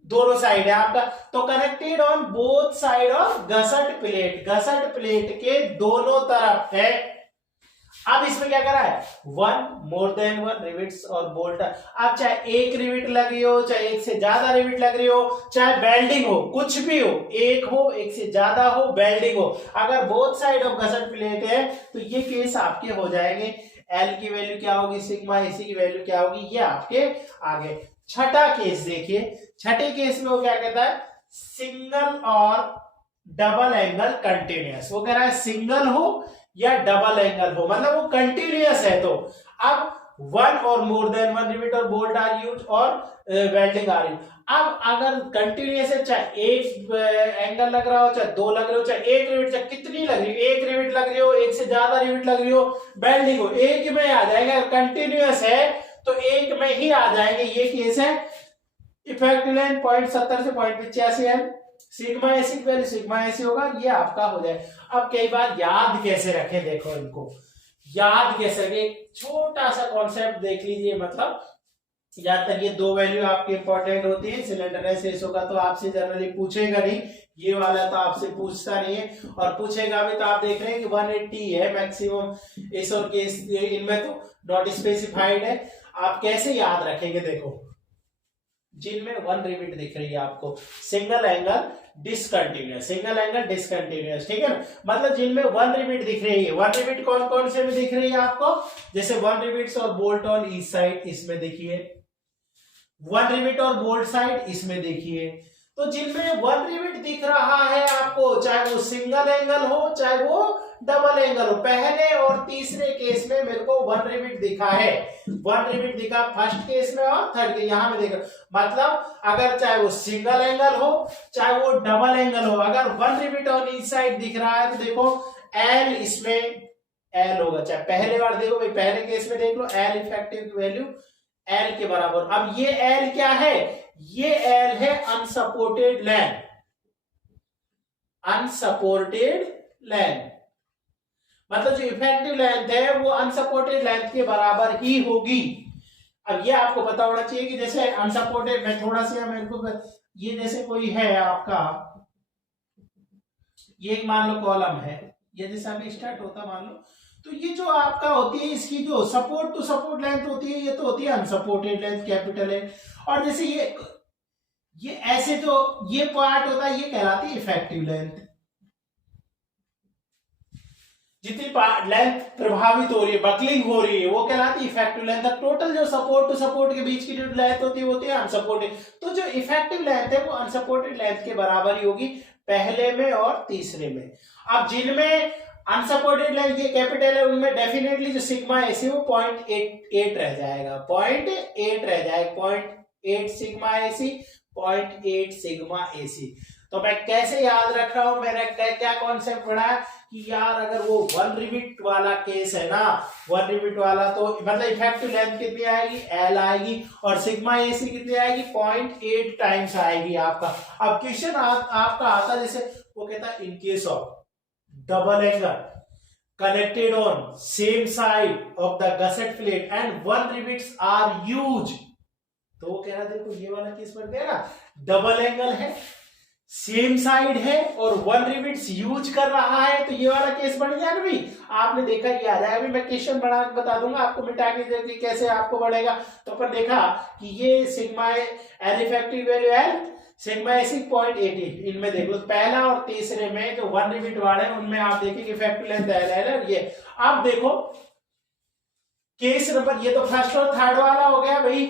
दोनों साइड है आपका, तो connected on both side of गसट plate, गसट plate के दोनों तरफ है। अब इसमें क्या करा है, one more than one rivets और बोल्ट। अब चाहे एक रिविट लग रही हो, चाहे एक से ज्यादा रिविट लग रही हो, चाहे बेल्डिंग हो, कुछ भी हो, एक हो एक से ज्यादा हो, बेल्डिंग हो, अगर बोथ साइड ऑफ गसट प्लेट है तो ये केस आपके हो जाएंगे। एल की वैल्यू क्या होगी, सिग्मा एसी की वैल्यू क्या होगी, ये आपके आगे। छठा केस देखिए, छठे केस में वो क्या कहता है, सिंगल और डबल एंगल कंटिन्यूअस। वो कह रहा है सिंगल हो या डबल एंगल हो, मतलब वो कंटिन्यूअस है। तो अब वन और मोर देन वन रिविट और बोल्ट आर यूज और वेल्डिंग आर यूज। अब अगर कंटिन्यूअस है, चाहे एक एंगल लग रहा हो, चाहे दो लग रहे हो, चाहे एक रिविट, चाहे कितनी लग रही हो, एक रिविट लग रही हो, एक से ज्यादा रिविट लग रही हो, बेल्डिंग हो, एक में आ जाएगा। कंटिन्यूअस है तो एक में ही आ जाएंगे, ये केस है। इफेक्टिव लेंथ 0.70 से 0.85 है, सिग्मा एसी की वैल्यू सिग्मा एसी होगा, ये आपका हो जाए। अब कई बार याद कैसे रखें, देखो इनको याद कैसे रखें, छोटा सा कॉन्सेप्ट देख लीजिए। मतलब जहां तक ये दो वैल्यू आपकी इंपॉर्टेंट होती है, सिलेंडरनेस एस होगा तो आपसे जनरली पूछेगा नहीं, ये वाला तो आपसे पूछता नहीं है, और पूछेगा भी तो आप देख रहे हैं कि 180 है मैक्सिमम एस और केस, इनमें तो नॉट स्पेसिफाइड है। आप कैसे याद रखेंगे, देखो जिनमें वन रिविट दिख रही है आपको, single angle discontinuous, single angle discontinuous, ठीक है ना, मतलब जिनमें वन रिविट दिख रही है। वन रिविट कौन कौन से में दिख रही है आपको, जैसे वन रिविट्स और बोल्ट ऑन ईच साइड, इसमें देखिए वन रिविट और बोल्ट साइड, इसमें देखिए। तो जिनमें वन रिविट दिख रहा है आपको, चाहे वो सिंगल एंगल हो चाहे वो डबल एंगल हो, पहले और तीसरे केस में मेरे को वन रिविट दिखा है, वन रिविट दिखा फर्स्ट केस में और थर्ड के, यहां में देखो, मतलब अगर चाहे वो सिंगल एंगल हो चाहे वो डबल एंगल हो, अगर one rivet on each side दिख रहा है तो देखो एल, इसमें एल होगा, चाहे पहले बार देखो भाई, पहले केस में देख लो एल इफेक्टिव वैल्यू एल के बराबर। अब ये एल क्या है, ये एल है अनसपोर्टेड लेंथ, अनसपोर्टेड लेंथ, मतलब जो इफेक्टिव लेंथ है वो अनसपोर्टेड लेंथ के बराबर ही होगी। अब ये आपको पता होना चाहिए कि जैसे अनसपोर्टेड, मैं थोड़ा सा मेरे को, ये जैसे कोई है आपका, ये मान लो कॉलम है, ये जैसे अभी स्टार्ट होता मान लो, तो ये जो आपका होती है इसकी जो सपोर्ट टू सपोर्ट लेंथ होती है, ये तो होती है अनसपोर्टेड लेंथ, कैपिटल है। और जैसे ये ऐसे जो ये पार्ट होता है ये कहलाती है इफेक्टिव लेंथ। जितनी लेंथ प्रभावित हो रही है, बकलिंग हो रही है, वो कहलाती है इफेक्टिव लेंथ। टोटल जो सपोर्ट टू सपोर्ट के बीच की जो लेंथ होती है वो होती है अनसपोर्टेड। तो जो इफेक्टिव लेंथ है वो अनसपोर्टेड लेंथ के बराबर ही होगी पहले में और तीसरे में। अब जिनमें अनसपोर्टेड लेंथ ये कैपिटल है, उनमें डेफिनेटली जो सिग्मा एसी वो 0.8 रह जाएगा, 0.8 रह जाएगा, 0.8 सिग्मा एसी, 0.8 सिग्मा एसी। तो मैं कैसे याद रख रहा हूं, मैंने क्या कॉन्सेप्ट पढ़ा है कि यार अगर वो वन रिविट वाला केस है ना, वन रिविट वाला, तो मतलब इफेक्टिव लेंथ कितनी आएगी, एल आएगी, और सिग्मा एसी कितनी आएगी, 0.8 टाइम्स आएगी आपका। अब क्वेश्चन आपका आता जैसे वो कहता है in case of double angle connected on same side of the gusset plate and one rivets are used, तो वो कह रहा देखो ये वाला केस बन गया ना, डबल एंगल है, सेम साइड है और वन रिविट्स यूज कर रहा है, तो ये वाला केस बन गया ना भाई। आपने देखा ये आ जाएगा, मैं क्वेश्चन बना के बता दूंगा आपको, मिटा के कैसे आपको बढ़ेगा। तो अपन देखा कि ये sigma L effective value L, sigma AC 0.88, इनमें देख लो पहला और तीसरे में जो वन रिविट वाले हैं उनमें आप देखिए इफेक्टिव लेंथ एल है ये। अब देखो केस नंबर, ये तो फर्स्ट और थर्ड वाला हो गया भाई।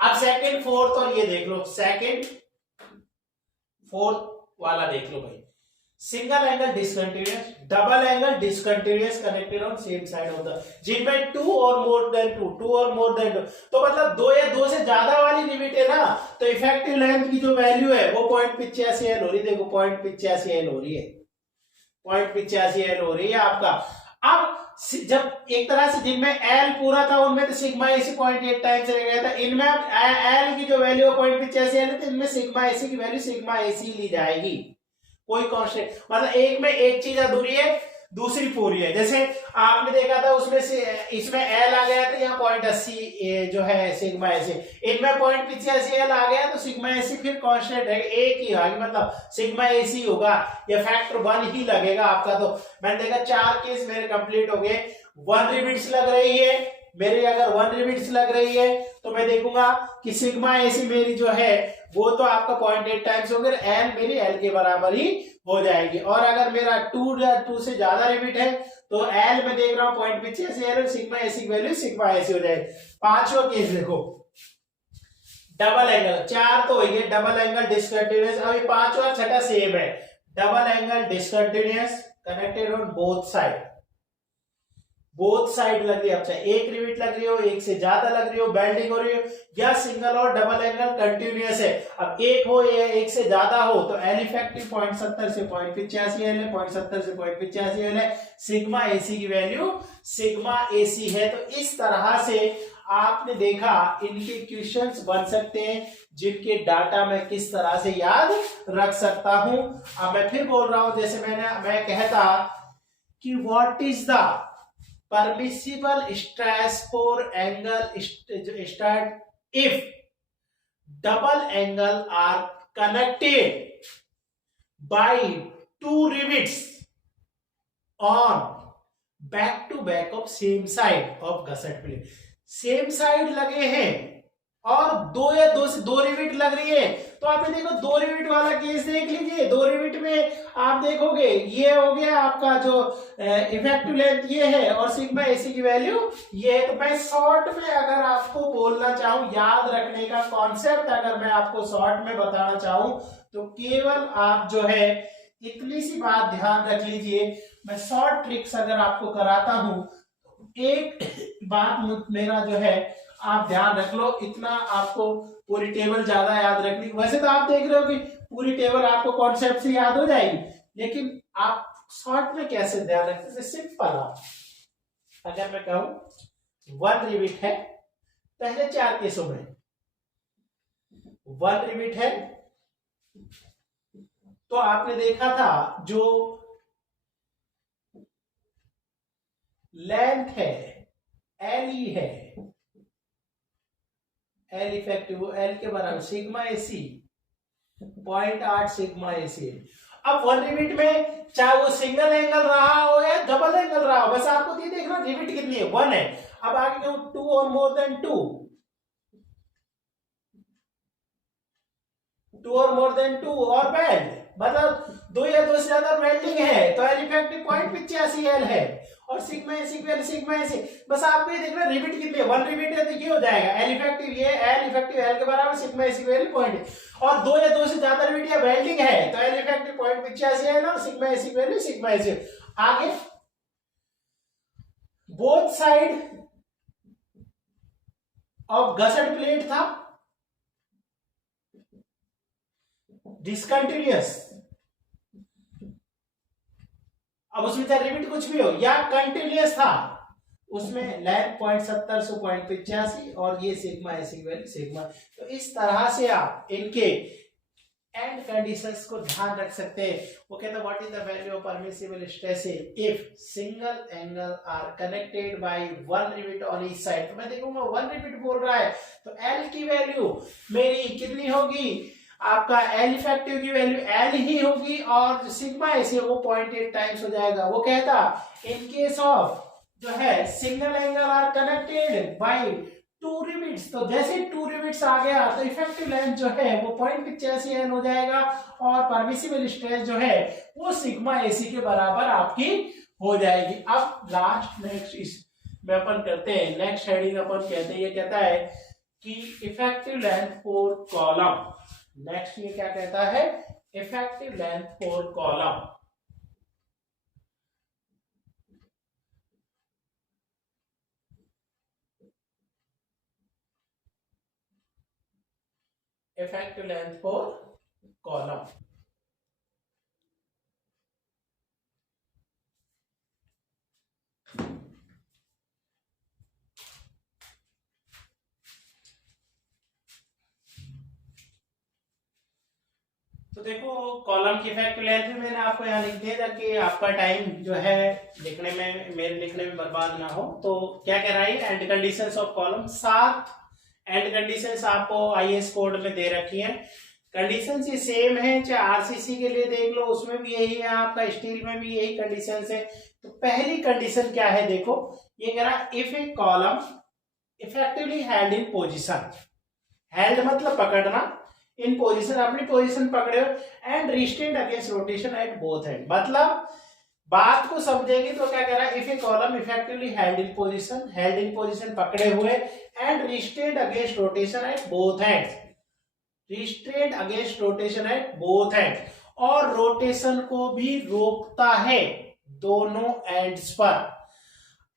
अब सेकंड फोर्थ और ये देख लो, सेकंड फोर्थ वाला देख लो भाई। Single angle discontinuous, double angle discontinuous connected on same side of the, जिनमें टू और मोर देन टू, टू और मोर देन टू, तो मतलब दो या दो से ज्यादा वाली लिमिट है ना, तो इफेक्टिव लेंथ की जो वैल्यू है वो 0.85 एल हो रही है। देखो 0.85 एल हो रही है, 0.85 एल हो रही है आपका। अब जब एक तरह से जिनमें एल पूरा था उनमें तो सिग्मा एसी 0.8 टाइम्स रह गया था, इनमें अब एल की जो वैल्यू है 0.85 है तो इनमें सिग्मा एसी की वैल्यू सिग्मा एसी ली जाएगी, कोई कांस्टेंट, मतलब एक में एक चीज अधूरी है दूसरी पूरी है। जैसे आपने देखा था उसमें से इसमें एल आ गया था यहाँ 0.80 जो है सिग्मा एसी, इनमें 0.85 एल आ गया तो सिग्मा एसी फिर कांस्टेंट है, एक ही आगे मतलब सिग्मा एसी होगा, ये फैक्टर 1 ही लगेगा आपका। तो मैंने देखा 4 केस मेरे कंप्लीट हो गए। 1 रिबिट्स लग रही है मेरी, अगर 1 रिबिट्स लग रही है तो मैं देखूंगा कि सिग्मा एसी मेरी जो है वो तो आपका 0.8 टाइम्स होगा, एल मेरी एल के बराबर ही हो जाएगी। और अगर मेरा 2 से ज्यादा रिबिट है तो एल में देख रहा हूं 0.85 एल, सिग्मा एसी की वैल्यू सिग्मा एसी हो जाएगी। पांचवा केस देखो, डबल एंगल, 4 तो हो गए, डबल एंगल डिसकंटिन्यूअस, अभी पांचवा छठा सेम है, double angle discontinuous connected on both side, both side लग रही है, अच्छा एक रिविट लग रही हो, एक से ज्यादा लग रही हो, बेल्डिंग हो रही हो, या सिंगल और डबल एंगल कंटिन्यूअस है। अब एक हो या एक से ज्यादा हो तो एल इफेक्टिव 0.70 से 0.85 एल है, 0.70 से 0.85 एल है, सिग्मा एसी की वैल्यू सिग्मा एसी है। तो इस तरह से आपने देखा इनके क्वेश्चंस बन सकते हैं जिनके डाटा मैं किस तरह से याद रख सकता हूं। अब मैं फिर बोल रहा हूं, जैसे मैं कहता कि what is the permissible stress for angle start if double angle are connected by 2 rivets on back to back of same side of gusset plate, same side लगे हैं और दो या दो से दो रिविट लग रही है। तो आपने देखो 2 रिविट वाला केस देख लीजिए, 2 रिविट में आप देखोगे ये हो गया आपका जो इफेक्टिव लेंथ ये है और सिग्मा एसी की वैल्यू ये है। तो मैं शॉर्ट में अगर आपको बोलना चाहूं, याद रखने का कॉन्सेप्ट अगर मैं आपको शॉर्ट में बताना चाहूं तो केवल आप जो है इतनी सी बात ध्यान रख लीजिए। मैं शॉर्ट ट्रिक्स अगर आपको कराता हूं, एक बात मेरा जो है आप ध्यान रख लो, इतना आपको पूरी टेबल ज्यादा याद रखनी, वैसे तो आप देख रहे हो कि पूरी टेबल आपको कॉन्सेप्ट से याद हो जाएगी, लेकिन आप शॉर्ट में कैसे ध्यान रखते, सिंपल। अगर मैं कहूं 1 रिविट है, पहले 4 केसों में 1 रिविट है तो आपने देखा था जो लेंथ है एल ई है, एल इफेक्टिव एल के बराबर सिग्मा एसी 0.8 सिग्मा एसी। अब 1 रिविट में चाहे वो सिंगल एंगल रहा हो या डबल एंगल रहा हो, बस आपको ये देखना रिविट कितनी है, 1 है। अब आगे कहूं 2 और मोर देन 2, 2 और मोर देन 2 और बेल्ट, मतलब 2 या 2 से ज्यादा बेल्डिंग है तो एल इफेक्टिव 0.85 एल है और सिग्मा एसी सिग्मा एसी। बस आपको ये देखना रिविट कितनी है, 1 रिविट है तो ये हो जाएगा एल इफेक्टिव, ये एल इफेक्टिव एल के बराबर सिग्मा एसी वैल्यू पॉइंट, और 2 या 2 से ज्यादा रिविट या बेल्डिंग है तो एल इफेक्टिव 0.85 एल और sigma AC value sigma AC. आगे both side of gusset plate था डिसकंटिन्यूअस, अब उसमें चाहे रिविट कुछ भी हो या कंटिन्यूअस था, उसमें लेंथ 0.70 से 0.85 और ये सिग्मा एसी की वैल्यू सिग्मा। तो इस तरह से आप इनके एंड कंडीशंस को ध्यान रख सकते हैं। वो कहता है what is the value of permissible stress if single angle are connected by 1 rivet on each side. तो मैं देखूंगा 1 रिविट बोल रहा है तो एल की वैल्यू मेरी कितनी होगी, आपका एल इफेक्टिव की वैल्यू एल ही होगी और सिग्मा एसी वो 0.8 टाइम्स हो जाएगा। वो कहता इन केस ऑफ जो है single angle are connected by 2 rivets, तो जैसे 2 रिविट्स आ गया तो इफेक्टिव लेंथ जो है वो 0.85 एल हो जाएगा और परमिसिबल स्ट्रेस जो है वो सिग्मा एसी के बराबर आपकी हो जाएगी। अब लास्ट नेक्स्ट में अपन करते हैं, नेक्स्ट हेडिंग अपन कहते हैं, ये कहता है कि effective length for column. Next ये क्या कहता है, effective length for column. Effective length for column. तो देखो कॉलम की इफेक्टिव लेंथ भी मैंने आपको यहाँ लिख दिया ताकि आपका टाइम जो है लिखने में, मेरे लिखने में बर्बाद ना हो। तो क्या कह रहा है, and conditions of column, 7 and conditions आपको आईएएस कोड में दे रखी है। कंडीशंस ये सेम है, चाहे आरसीसी के लिए देख लो उसमें भी यही है, आपका स्टील में भी यही कंडीशंस है। तो पहली कंडीशन क्या है, देखो ये कह रहा if a column effectively held in position, held मतलब पकड़ना, इन पोजीशन अपनी पोजीशन पकड़े हो and restrained against rotation at both and, मतलब बात को समझेंगे तो क्या कह रहा है, if a column effectively held in position, held in position पकड़े हुए and restrained against rotation at both and, restrained against rotation at both and, और रोटेशन को भी रोकता है दोनों एंड्स पर।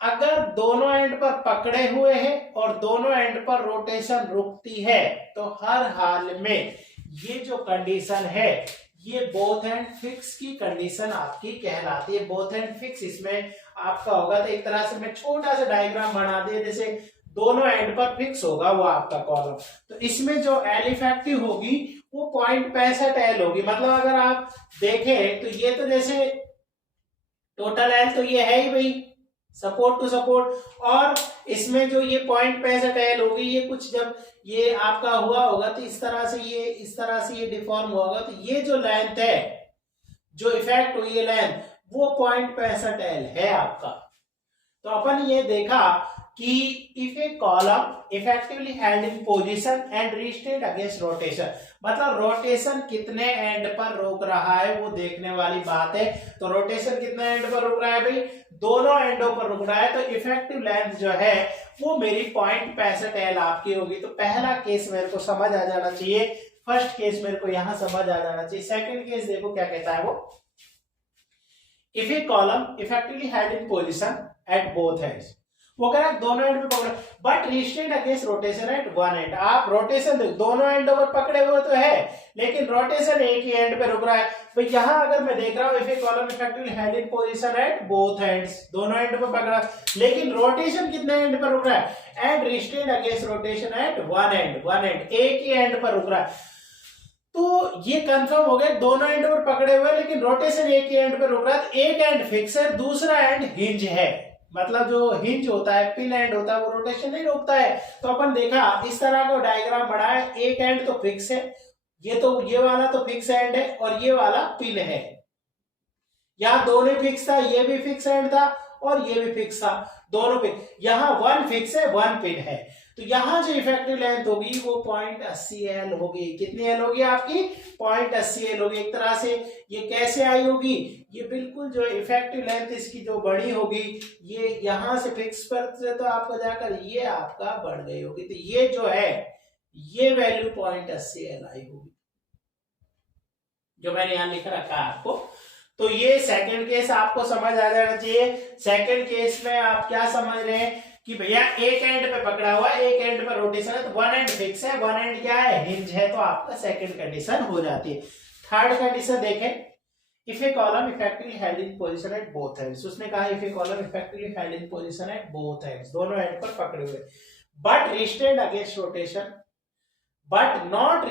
अगर दोनों एंड पर पकड़े हुए हैं और दोनों एंड पर रोटेशन रुकती है तो हर हाल में ये जो कंडीशन है ये बोथ एंड फिक्स की कंडीशन आपकी कहलाती है। बोथ एंड फिक्स इसमें आपका होगा, तो एक तरह से मैं छोटा सा डायग्राम बना दिया, जैसे दोनों एंड पर फिक्स होगा वो आपका कॉलम, तो इसमें जो एल इफेक्टिव होगी वो 0.65 एल होगी। मतलब अगर आप देखें तो ये तो जैसे टोटल एल तो ये है ही भाई, सपोर्ट टू सपोर्ट, और इसमें जो ये 0.65 एल होगी, ये कुछ जब ये आपका हुआ होगा तो इस तरह से ये डिफॉर्म हुआ होगा, तो ये जो लेंथ है, जो इफेक्ट हुई है लेंथ, वो 0.65 एल है आपका। तो अपन ये देखा कि if a column effectively held in position and restrained against rotation, मतलब रोटेशन कितने एंड पर रोक रहा है वो देखने वाली बात है। तो रोटेशन कितने एंड पर रोक रहा है भाई, दोनों एंडों पर रुक रहा है, तो इफेक्टिव लेंथ जो है वो मेरी 0.65 एल आपकी होगी। तो पहला केस मेरे को समझ आ जाना चाहिए, फर्स्ट केस मेरे को यहां समझ आ जाना चाहिए। सेकंड केस देखो क्या कहता है वो, if a column effectively held in position at both ends, वो कह रहा है दोनों एंड पे पकड़े but restrained against rotation at one and. आप रोटेशन दोनों एंड पर पकड़े हुए तो है लेकिन रोटेशन एक ही एंड पे रुक रहा है। तो यहां अगर मैं देख रहा हूं if a column effectively held in position at both ends, दोनों एंड पे पकड़ा, लेकिन रोटेशन कितने एंड पर रुक रहा है, and restrained against rotation at one and, एक ही एंड पर रुक रहा है। तो ये कंफर्म हो गया दोनों एंड पर पकड़े हुए लेकिन रोटेशन एक ही एंड पर रुक रहा है। तो एक एंड फिक्स है, दूसरा एंड हिंज है, मतलब जो हिंज होता है, पिन एंड होता है, वो रोटेशन नहीं रोकता है। तो अपन देखा इस तरह का डायग्राम बना है, एक एंड तो फिक्स है, ये वाला तो फिक्स एंड है और ये वाला पिन है, यहाँ दोनों फिक्स था, ये भी फिक्स एंड था और ये भी फिक्स था, दोनों पे। यहाँ वन फिक्स है, वन पिन है, तो यहाँ जो इफेक्टिव लेंथ होगी वो 0.80 एल होगी। कितनी एल होगी आपकी, 0.80 एल होगी। एक तरह से ये कैसे आई होगी, ये बिल्कुल जो इफेक्टिव लेंथ इसकी जो बड़ी होगी, ये यहाँ से फिक्स पर से तो आपको जाकर ये आपका बढ़ गई होगी, तो ये जो है ये वैल्यू 0.80 एल आई होगी, जो मैंने यहाँ लिख रखा है आपको। तो ये सेकंड केस आपको समझ आ जाना चाहिए। सेकंड केस में आप क्या समझ रहे हैं कि भैया एक एंड पे पकड़ा हुआ है, एक एंड पर रोटेशन है, तो वन एंड फिक्स है, वन एंड क्या है, हिंज है, तो आपका सेकंड कंडीशन हो जाती है। थर्ड कंडीशन देखें, if a column effectively held in position at both ends, उसने कहा if a column effectively held in position at both ends, दोनों एंड पर पकड़े हुए, but restrained against rotation, but not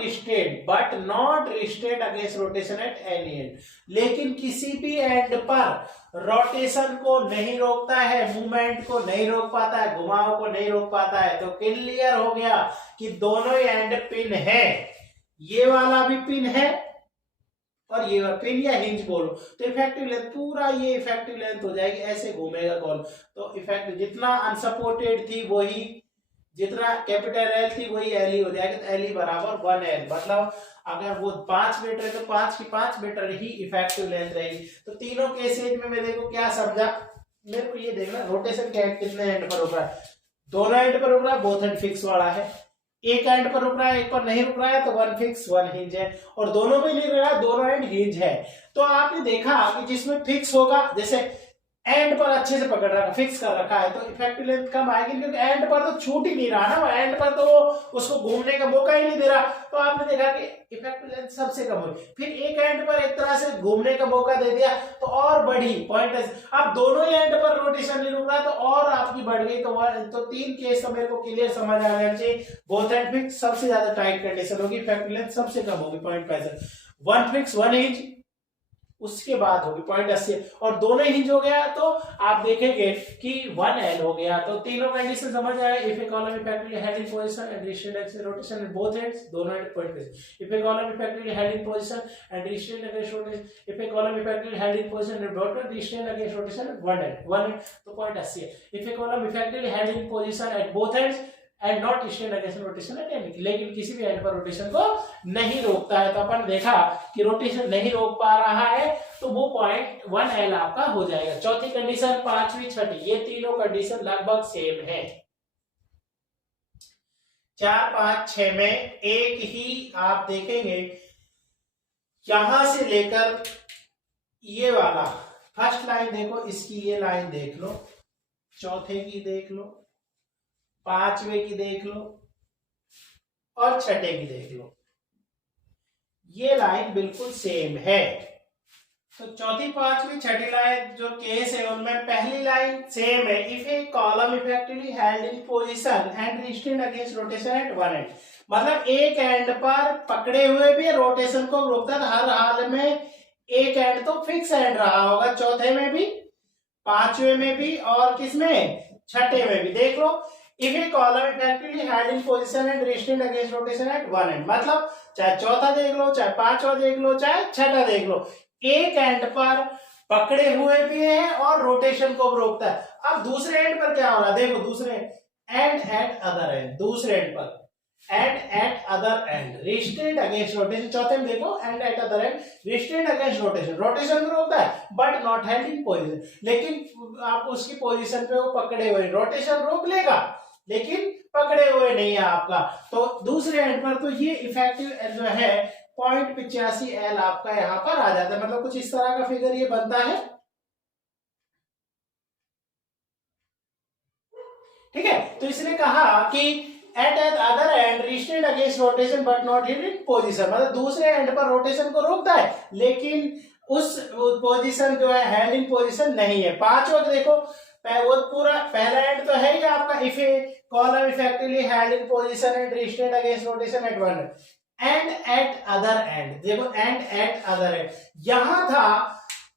restrained against rotation at any and, लेकिन किसी भी and पर रोटेशन को नहीं रोकता है, मूवमेंट को नहीं रोक पाता है, घुमाव को नहीं रोक पाता है। तो क्लियर हो गया कि दोनों एंड पिन है, ये वाला भी पिन है और ये वाला पिन या हिंज बोलो, तो इफेक्टिव लेंथ पूरा ये इफेक्टिव लेंथ हो जाएगी, ऐसे घूमेगा कॉल। तो इफेक्टिव जितना अनसपोर्टेड थी वही, जितना कैपिटल एल थी वही एल ही हो जाएगा, तो एल ही बराबर 1 एल, मतलब अगर वो 5 मीटर है तो 5 की 5 मीटर ही इफेक्टिव लेंथ रहेगी। तो तीनों केसेज में मैं देखो क्या समझा, मेरे को ये देखना रोटेशन क्या है, कितने एंड पर रुक रहा है, दोनों एंड पर रुक रहा है, बोथ एंड फिक्स वाला है, एक एंड पर रुक रहा है, एक पर नहीं रुक रहा है, तो वन फिक्स वन हिंज है, और दोनों पे नहीं रुक रहा है, दोनों एंड हिंज है। तो आपने देखा कि जिसमें फिक्स होगा, जैसे एंड पर अच्छे से पकड़ रखा, फिक्स कर रखा है, तो इफेक्टिव लेंथ कम आएगी, क्योंकि एंड पर तो छूट ही नहीं रहा ना, एंड पर तो उसको घूमने का मौका ही नहीं दे रहा। तो आपने देखा कि इफेक्टिव लेंथ सबसे कम हुई। फिर एक एंड पर एक तरह से घूमने का मौका दे दिया तो और बढ़ी पॉइंट। अब दोनों ही एंड पर रोटेशन नहीं रुक रहा तो और आपकी बढ़ गई। तो तीन केस तो मेरे को क्लियर समझ आ जाना चाहिए। बोथ एंड फिक्स सबसे ज्यादा टाइट कंडीशन होगी, इफेक्टिव लेंथ सबसे कम होगी 0.65। वन फिक्स 1 इंच, उसके बाद होगी 0.80, और दोनों हिंज हो गया तो आप देखेंगे कि 1L हो गया। तो तीनों कंडीशन समझ आए। If a column effectively head in position and restraint against rotation at both ends, दोनों एंड पॉइंट पे। If a column effectively head in position and restraint against rotation, if a column effectively head in position and bottom restraint against rotation at one and तो 0.80 है। If a column effectively head in position at both ends and not restraint against rotation at any, लेकिन किसी भी and पर rotation को नहीं रोकता है। तो अपन देखा कि रोटेशन नहीं रोक पा रहा है तो वो 0.1L आपका हो जाएगा। चौथी कंडीशन, पांचवी, छठी, ये तीनों कंडीशन लगभग सेम है। 4, 5, 6 में एक ही आप देखेंगे, यहां से लेकर ये वाला फर्स्ट लाइन देखो, इसकी ये लाइन देख लो, चौथे की देख लो, पांचवे की देख लो और छठे की देख लो, ये लाइन बिल्कुल सेम है। तो चौथी, पांचवी, छठी लाइन जो केस है उनमें पहली लाइन सेम है। If a column effectively held in position and restraint against rotation at one end, मतलब एक एंड पर पकड़े हुए भी रोटेशन को रोकता है। हर हाल में एक एंड तो फिक्स एंड रहा होगा, चौथे में भी, पांचवे में भी और किसमें, छठे में भी। देख लो, if a column effectively held in position and restraint against rotation at one end, मतलब चाहे चौथा देख लो, चाहे पांचवा देख लो, चाहे छठा देख लो, एक एंड पर पकड़े हुए भी है और रोटेशन को रोकता है। अब दूसरे एंड पर क्या हो रहा है, देखो दूसरे एंड एट अदर एंड, दूसरे एंड पर and at other and restraint against rotation, चौथे में देखो and at other and restraint against rotation, rotation को रोकता है but not held in position, लेकिन आप उसकी पोजीशन पे वो पकड़े हुए, रोटेशन रोक लेगा लेकिन पकड़े हुए नहीं है आपका। तो दूसरे एंड पर तो ये इफेक्टिव जो है 0.85L आपका यहां पर आ जाता है। मतलब कुछ इस तरह का फिगर ये बनता है, ठीक है। तो इसने कहा कि eight other and restraint against rotation but not healed in position, मतलब दूसरे एंड पर रोटेशन को रोकता है लेकिन उस पोजीशन जो है हेल्ड इन पोजीशन नहीं है। पांचवा देखो, वो पूरा पहला एंड तो है ही आपका, if a column effectively held in position and restraint against rotation at one and at other and, देखो एंड एट अदर एंड, यहां था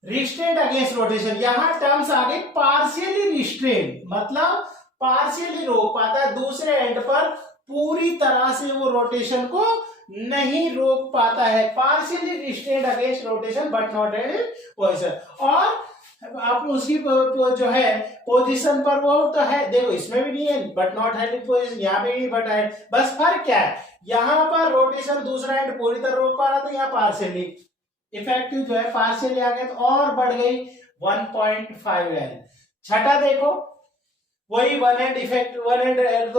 रिस्ट्रेंट अगेंस्ट रोटेशन, यहां टर्म्स आ गई पार्शियली रिस्ट्रेंट, मतलब पार्शियली रोक पाता है, दूसरे एंड पर पूरी तरह से वो रोटेशन को नहीं रोक पाता है। Partially restraint against rotation but not in position, और आप उसकी जो है पोजीशन पर वो तो है, देखो इसमें भी नहीं है but not held in position, यहाँ पे भी बट है, बस फर्क क्या है, यहाँ पर रोटेशन दूसरा एंड पूरी तरह रोक पा रहा था, यहाँ पार्शियली इफेक्टिव जो है पार्शियली आ गया तो और बढ़ गई 1.5L। छठा देखो वही one and effect, one and at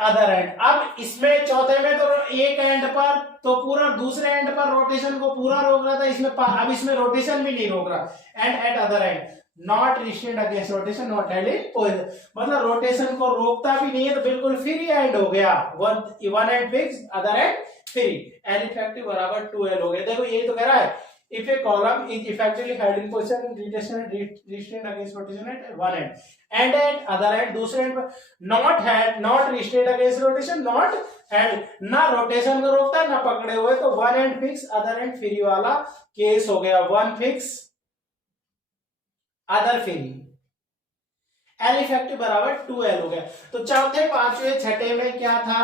other and, अब इसमें चौथे में तो एक एंड पर तो पूरा दूसरे एंड पर रोटेशन को पूरा रोक रहा था, इसमें अब इसमें रोटेशन भी नहीं रोक रहा। And at other and not restraint against rotation not held in position, मतलब रोटेशन को रोकता भी नहीं है तो बिल्कुल फ्री एंड हो गया, one and fix other and free, L effective बराबर 2L हो गया। देखो ये तो कह रहा है if a column is effectively held in position and restrained against rotation at one end and at other end, दूसरे end पर not restrained against rotation, not held, ना रोटेशन को रोकता है ना पकड़े हुए, तो one and fix other and free वाला केस हो गया, one fix other free, L effective बराबर 2L हो गया। तो चौथे, पांचवे, छठे में क्या था,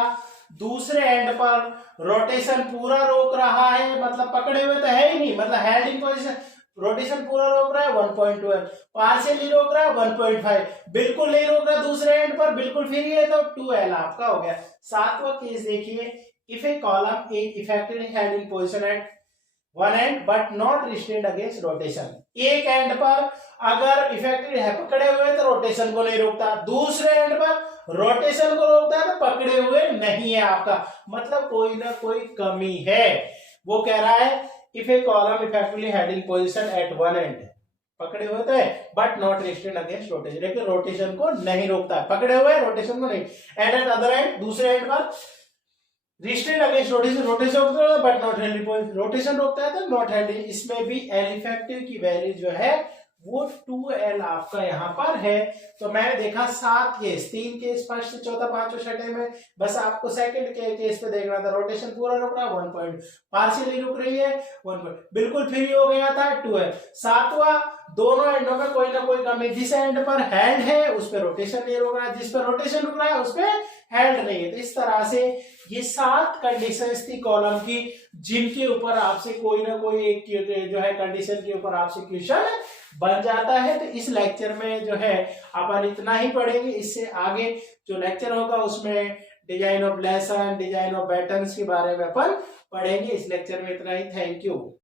दूसरे एंड पर रोटेशन पूरा रोक रहा है, मतलब पकड़े हुए तो है ही नहीं, मतलब हेल्ड इन पोजीशन, रोटेशन पूरा रोक रहा है 1.2L, पार्शियली रोक रहा है 1.5, बिल्कुल नहीं रोक रहा दूसरे एंड पर, बिल्कुल फ्री है तो 2L आपका हो गया। सातवां केस देखिए, if a column is effectively held in position at one end but not restrained against rotation, एक एंड पर अगर इफेक्टिव है पकड़े हुए तो रोटेशन को नहीं रोकता, दूसरे एंड पर रोटेशन को रोकता है तो पकड़े हुए नहीं है आपका, मतलब कोई ना कोई कमी है। वो कह रहा है if a column effectively held in position at one end पकड़े हुए तो है but not restrain against rotation, लेकिन रोटेशन को नहीं रोकता है, पकड़े हुए रोटेशन को नहीं। एंड एट अदर एंड, दूसरे एंड पर रिस्ट्रेन अगेंस्ट रोटेशन, रोटेशन रोकता है बट नॉट हैंडलिंग, रोटेशन रोकता है तो नॉट हैंडलिंग। इसमें भी एल इफेक्टिव की वैल्यू जो है वो 2L आपका यहाँ पर है। तो मैंने देखा 7 केस, 3 केस फर्स्ट, चौथा, पांचवा, छठे में, बस आपको सेकंड के केस पे देखना था। रोटेशन पूरा रुक रहा है 1 पॉइंट, पार्शियली रुक रही है 1 पॉइंट, बिल्कुल फ्री हो गया था 2L। सातवां, दोनों एंडों में कोई ना कोई कमी, जिस एंड पर हैंड है उस पर रोटेशन नहीं रुक रहा है, जिस पर रोटेशन रुक रहा है उस पर हैंड नहीं है। तो इस तरह से ये 7 कंडीशंस थी कॉलम की, जिनके ऊपर आपसे कोई ना कोई एक जो है कंडीशन के ऊपर आपसे क्वेश्चन बन जाता है। तो इस लेक्चर में जो है अपन इतना ही पढ़ेंगे। इससे आगे जो लेक्चर होगा उसमें design of lesson, design of patterns के बारे में अपन पढ़ेंगे। इस लेक्चर में इतना ही। Thank you.